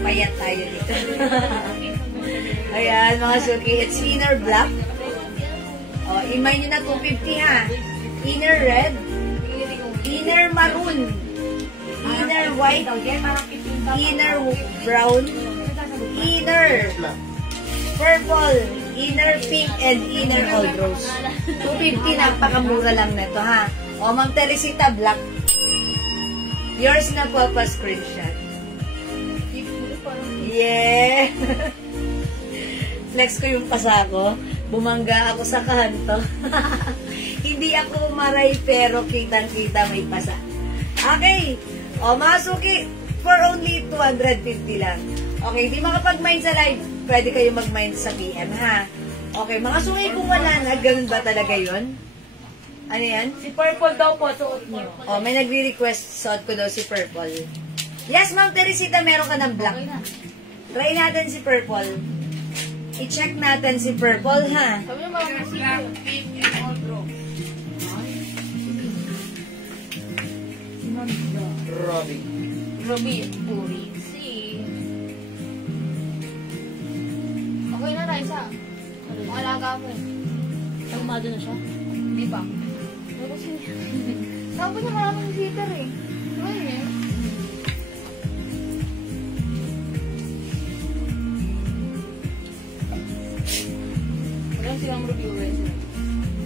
payat tayo dito. Ayan, mga suki. It's inner black. O, imay niyo na 250, ha? Inner red. Inner maroon. Inner white. Inner brown. Inner purple. Inner pink and inner old rose. 250, napakamura lang nito, ha? O, Ma'am Teresita, black. Yours na po pa screenshot. Yeah. flex ko yung pasa ko. Bumangga ako sa kanto. Hindi ako maray pero kitang-kita may pasa. Okay. O, mga suki, for only 250 lang. Okay, di makapag-mine sa live, pwede kayo mag-mine sa PM, ha? Okay, mga suki, kung wala na, ganun ba talaga yun? Ano yan? Si Purple daw po, suot niyo. O, may nagre-request, suot ko daw si Purple. Yes, Ma'am Teresita, meron ka ng black. Try natin si Purple. I-check natin si Purple, ha? Sabi niyo mga Black, pink, and all draw. Robin. Ruby, Puri, si... Okay na, Raisa. Ang alaga mo. Kalmado na siya. Hindi pa. Sabi niya maraming sitter eh. Ayun eh. Wala silang Ruby Orense.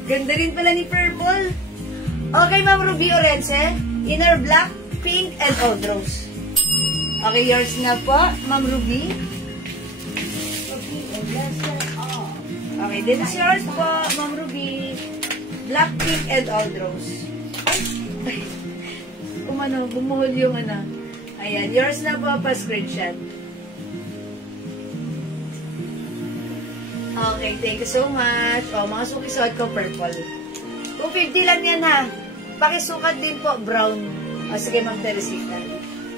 Ganda rin pala ni Purple. Okay, Ma'am Ruby Orense. Inner black, pink, and old rose. Okay, yours na po, Ma'am Ruby. Okay, this is yours po, Ma'am Ruby. Black, pink, and old rose. Ay, umano, bumuhol yung ano. Ayan, yours na po, pa-screenshot. Okay, thank you so much. O, mga suki-suot ko, purple. 250 lang yan, ha. Pakisukat din po, brown. O, sige, Ma'am Teresita.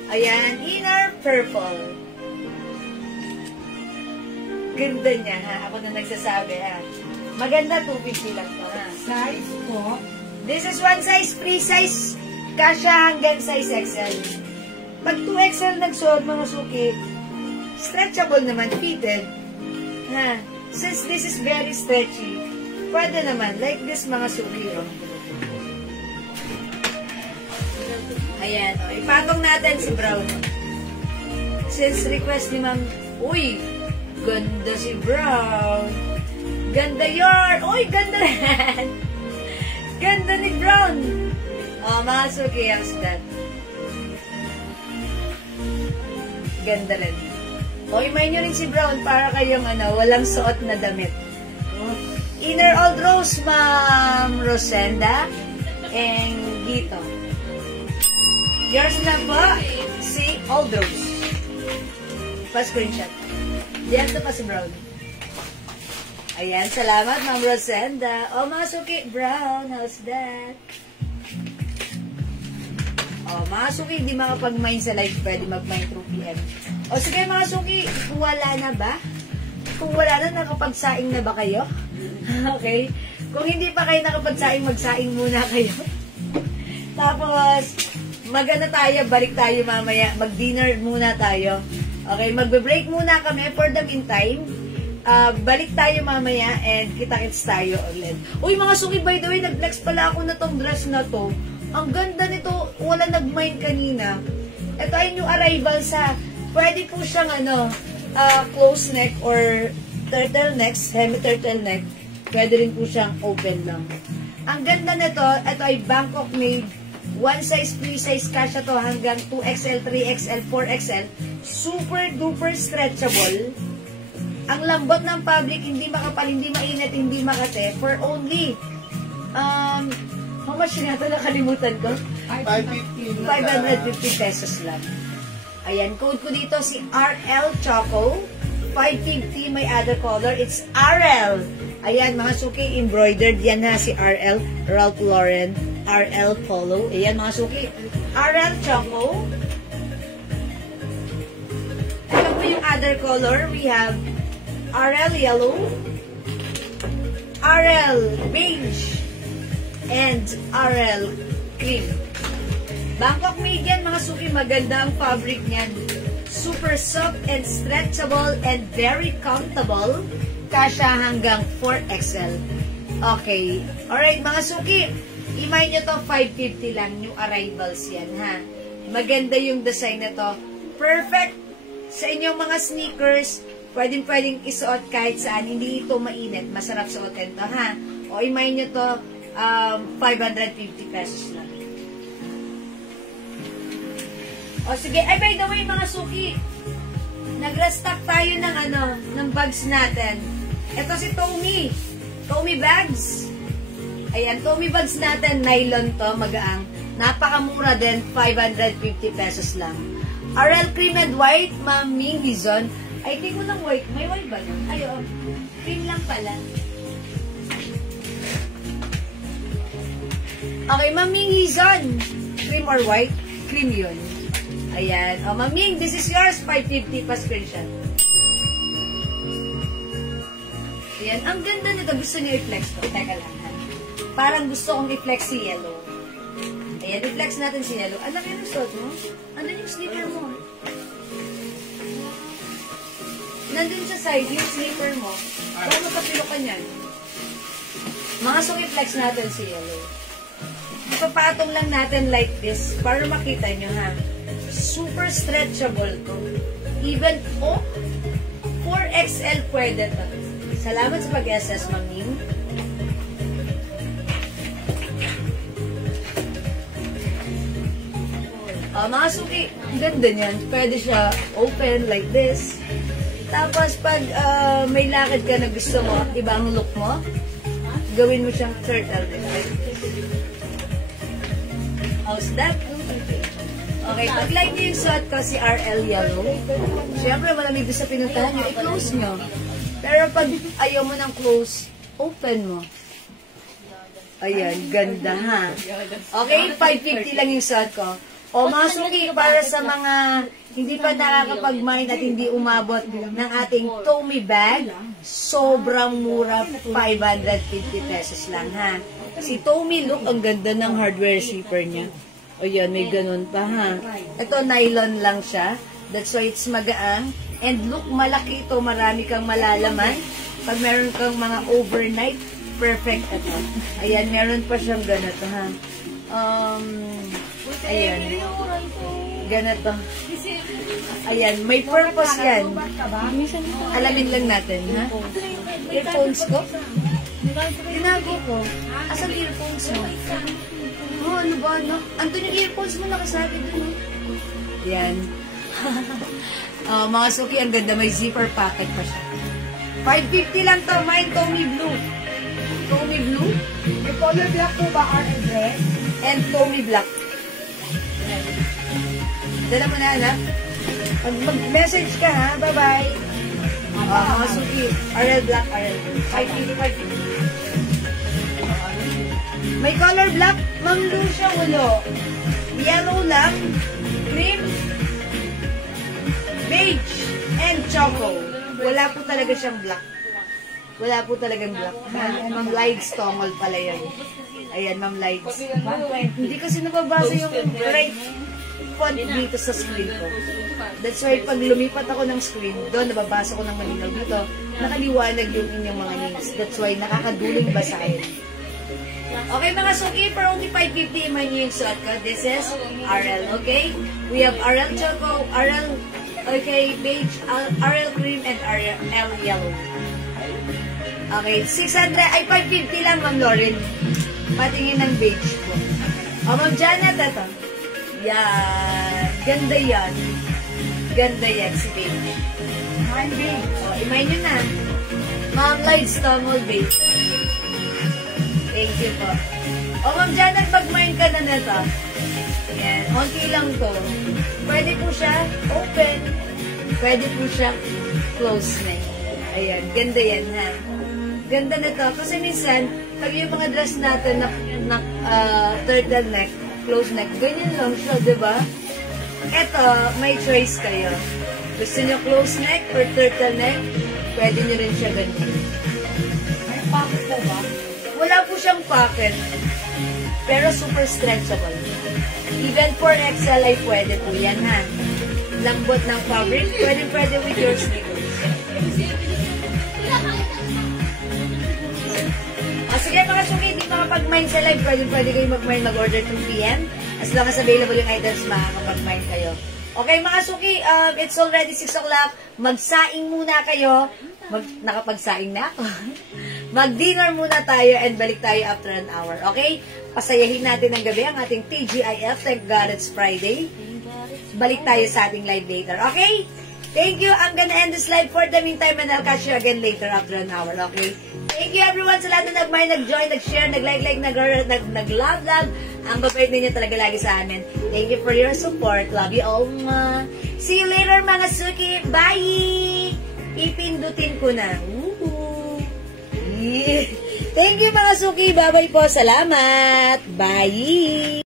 Ayan, inner purple. Ganda niya, ha. Ako na nagsasabi, ha. Maganda, 250 lang po, ha. Size po. This is one size, free size. Kasya hanggang size XL. Pag 2XL nagsuot, mga suki, stretchable naman, fitted. Ha. Since this is very stretchy, pwede naman, like this, mga suki, oh. Ayan, o. Ipatong natin si brown. Since request ni Ma'am, uy, ganda si brown. Ganda yarn. Uy, ganda rin. Ganda ni brown. O, mga suki, how's that? Ganda rin. O, imay nyo rin si brown para kayong walang suot na damit. Inner old rose, Ma'am Rosenda. And dito. Yours na po, si old rose. Pa-screenshot. Diyan pa si brown. Ayan, salamat, Ma'am Rosenda. O, mga suki, brown, how's that? O, mga suki, hindi makapag-mine sa live, pwede mag-mine through PM. O, sige, mga suki, wala na ba? Kung wala na, nakapagsaing na ba kayo? Okay. Kung hindi pa kayo nakapagsaing, magsaing muna kayo. Tapos, mag-ano tayo, balik tayo mamaya, mag-dinner muna tayo. Okay, magbe-break muna kami for the meantime. Balik tayo mamaya and kita-kits tayo ulit. Uy, mga suki, by the way, nag-flex pala ako na tong dress na to. Ang ganda nito, wala nag-mine kanina. Ito ay new arrival sa, pwede po siyang close neck or turtleneck, semi-turtleneck. Pwede rin po siyang open lang. Ang ganda nito, ito ay Bangkok made. One size, free size, kasya to hanggang 2XL, 3XL, 4XL. Super duper stretchable. Ang lambot ng fabric, hindi makapal, hindi mainit, hindi makate. For only, how much na ito? Nakalimutan ko? 550. 550 pesos lang. Ayan, code ko dito si RL Choco. 550, may other color. It's RL. Ayan, mga suki, embroidered. Yan na si RL. Ralph Lauren. RL Polo. Ayan, mga suki. RL Choco. Ito po yung other color. We have RL Yellow. RL Beige. And RL Cream. Bangkok made yan, mga suki. Maganda ang fabric niyan. Super soft and stretchable and very comfortable. Kasya hanggang 4XL. Okay. Alright, mga suki. Imay nyo to, 550 lang. New arrivals yan, ha? Maganda yung design na to. Perfect sa inyong mga sneakers. Pwedeng isuot kahit saan. Hindi ito mainit. Masarap suotin to, ha? O, imay nyo to, 550 pesos lang. O, sige. Ay, by the way, mga suki. nag-restock tayo ng bags natin. Ito si Tommy. Tommy bags. Ayan, Tommy bags natin, nylon to, magaang. Napakamura din, 550 pesos lang. RL Cream and White, Ma'am Ming Hizon. Ay, hindi ko ng white. May white ba yun? Ayo, cream lang pala. Okay, Ma'am Ming Hizon. Cream or white? Cream yun. Ayan. O, Ma'am Ming, this is yours. 550 pa screenshot. Ayan. Ang ganda nito. Gusto niyo i-flex to. Teka lang, ha? Parang gusto kong i-flex si Yellow. Ayan, i-flex natin si Yellow. Anak, yung suot mo? Andun yung slipper mo. Nandun sa side, yung slipper mo. Kung magkapilo ka niyan. Mga song i-flex natin si Yellow. Ipapatong lang natin like this para makita nyo, ha? Super stretchable to. Even, 4XL pwede to. Salamat sa pag-SS, Ma'am Ning. Mga suki, ganda niyan. Pwede siya open like this. Tapos, pag may lakad ka na gusto mo, ibang look mo, gawin mo siyang turtleneck. How's that? Okay, pag like niyo yung suot ko si RL Yellow, syempre malamig sa pinuntahan nyo, i-close nyo. Pero pag ayaw mo ng close, open mo. Ayan, ganda ha. Okay, 550 lang yung suot ko. O mga suki, para sa mga hindi pa nakakapag-mine at hindi umabot ng ating Tommy bag, sobrang mura, 550 pesos lang ha. Si Tommy, look, ang ganda ng hardware zipper niya. O yan, may ganun pa ha. Ito, nylon lang siya. That's why it's magaang. And look, malaki ito. Marami kang malalaman. Pag meron kang mga overnight, perfect ito. Ayan, meron pa siyang ganito ha. Ayan. Ganito. Ayan, may purpose yan. Alamin lang natin, ha? Earphones ko? Tinago ko. Asan earphones mo? Oh, ano ba, no? Andun yung earphones mo nakasabi dun. Yan. Mga suki, ang ganda. May zipper pocket pa siya. 550 lang to. Mine, Tommy Blue. Tommy Blue? May color black po ba our address? And Tommy Black. Dala mo na, anak. Mag-message ka, ha? Bye-bye. Mga suki. RL Black, RL Blue. 550. May color black, Ma'am Lucia, wala. Yellow lang, cream, beige, and choco. Wala po talaga siyang black. Wala po talagang black. Ma'am Lides, tongol pala yan. Ayan, Ma'am Lides. Hindi kasi nababasa yung right font dito sa screen ko. That's why pag lumipat ako ng screen, doon nababasa ko ng malinaw dito. Nakaliwanag yung inyong mga names. That's why nakakaduling basahin. Okay mga suki, for only 550 man yung suot ko. This is RL, okay? We have RL Choco, RL, okay, beige, RL Cream, and RL Yellow. Okay, 600, ay 550 lang, Ma'am Lauren. Patingin ng beige po. O, Ma'am Janet, ito. Yan. Ganda yan. Ganda yan, si beige. Ma'am beige. O, imay nyo na. Ma'am Lights, Tomol, beige. Thank you po. O, Ma'am Janet, mag-mine ka na nito. Yan. Konti lang to. Pwede po siya open. Pwede po siya close na. Ayan. Ganda yan, ha? Ganda na to. Kasi minsan, pag yung mga dress natin na turtleneck, close neck, ganyan lang siya, diba? Eto, may choice kayo. Gusto nyo close neck or turtleneck? Pwede nyo rin siya ganyan. May pocket po ba? Wala po siyang pocket. Pero super stretchable. Even 4XL ay pwede po yan, ha? Lambot ng fabric. Pwede with your sneakers. Sige mga suki, di makapag-mine sa live. Pwede kayo mag-mine, mag-order 2 PM. As long as available yung items, makakapag-mine kayo. Okay mga suki, it's already 6 o'clock. Magsaing muna kayo. Nakapagsaing na ako. Mag-dinner muna tayo and balik tayo after an hour. Okay? Pasayahin natin ng gabi ang ating TGIF, Thank God It's Friday. Balik tayo sa ating live later. Okay? Thank you. I'm gonna end this live for the meantime and I'll catch you again later after an hour, okay? Thank you everyone sa lahat na nag-mind, nag-join, nag-share, nag-like, nag-love. Ang babait ninyo talaga lagi sa amin. Thank you for your support. Love you all, ma. See you later, mga suki. Bye! Ipindutin ko na. Yeah. Thank you, mga suki. Bye-bye po. Salamat. Bye!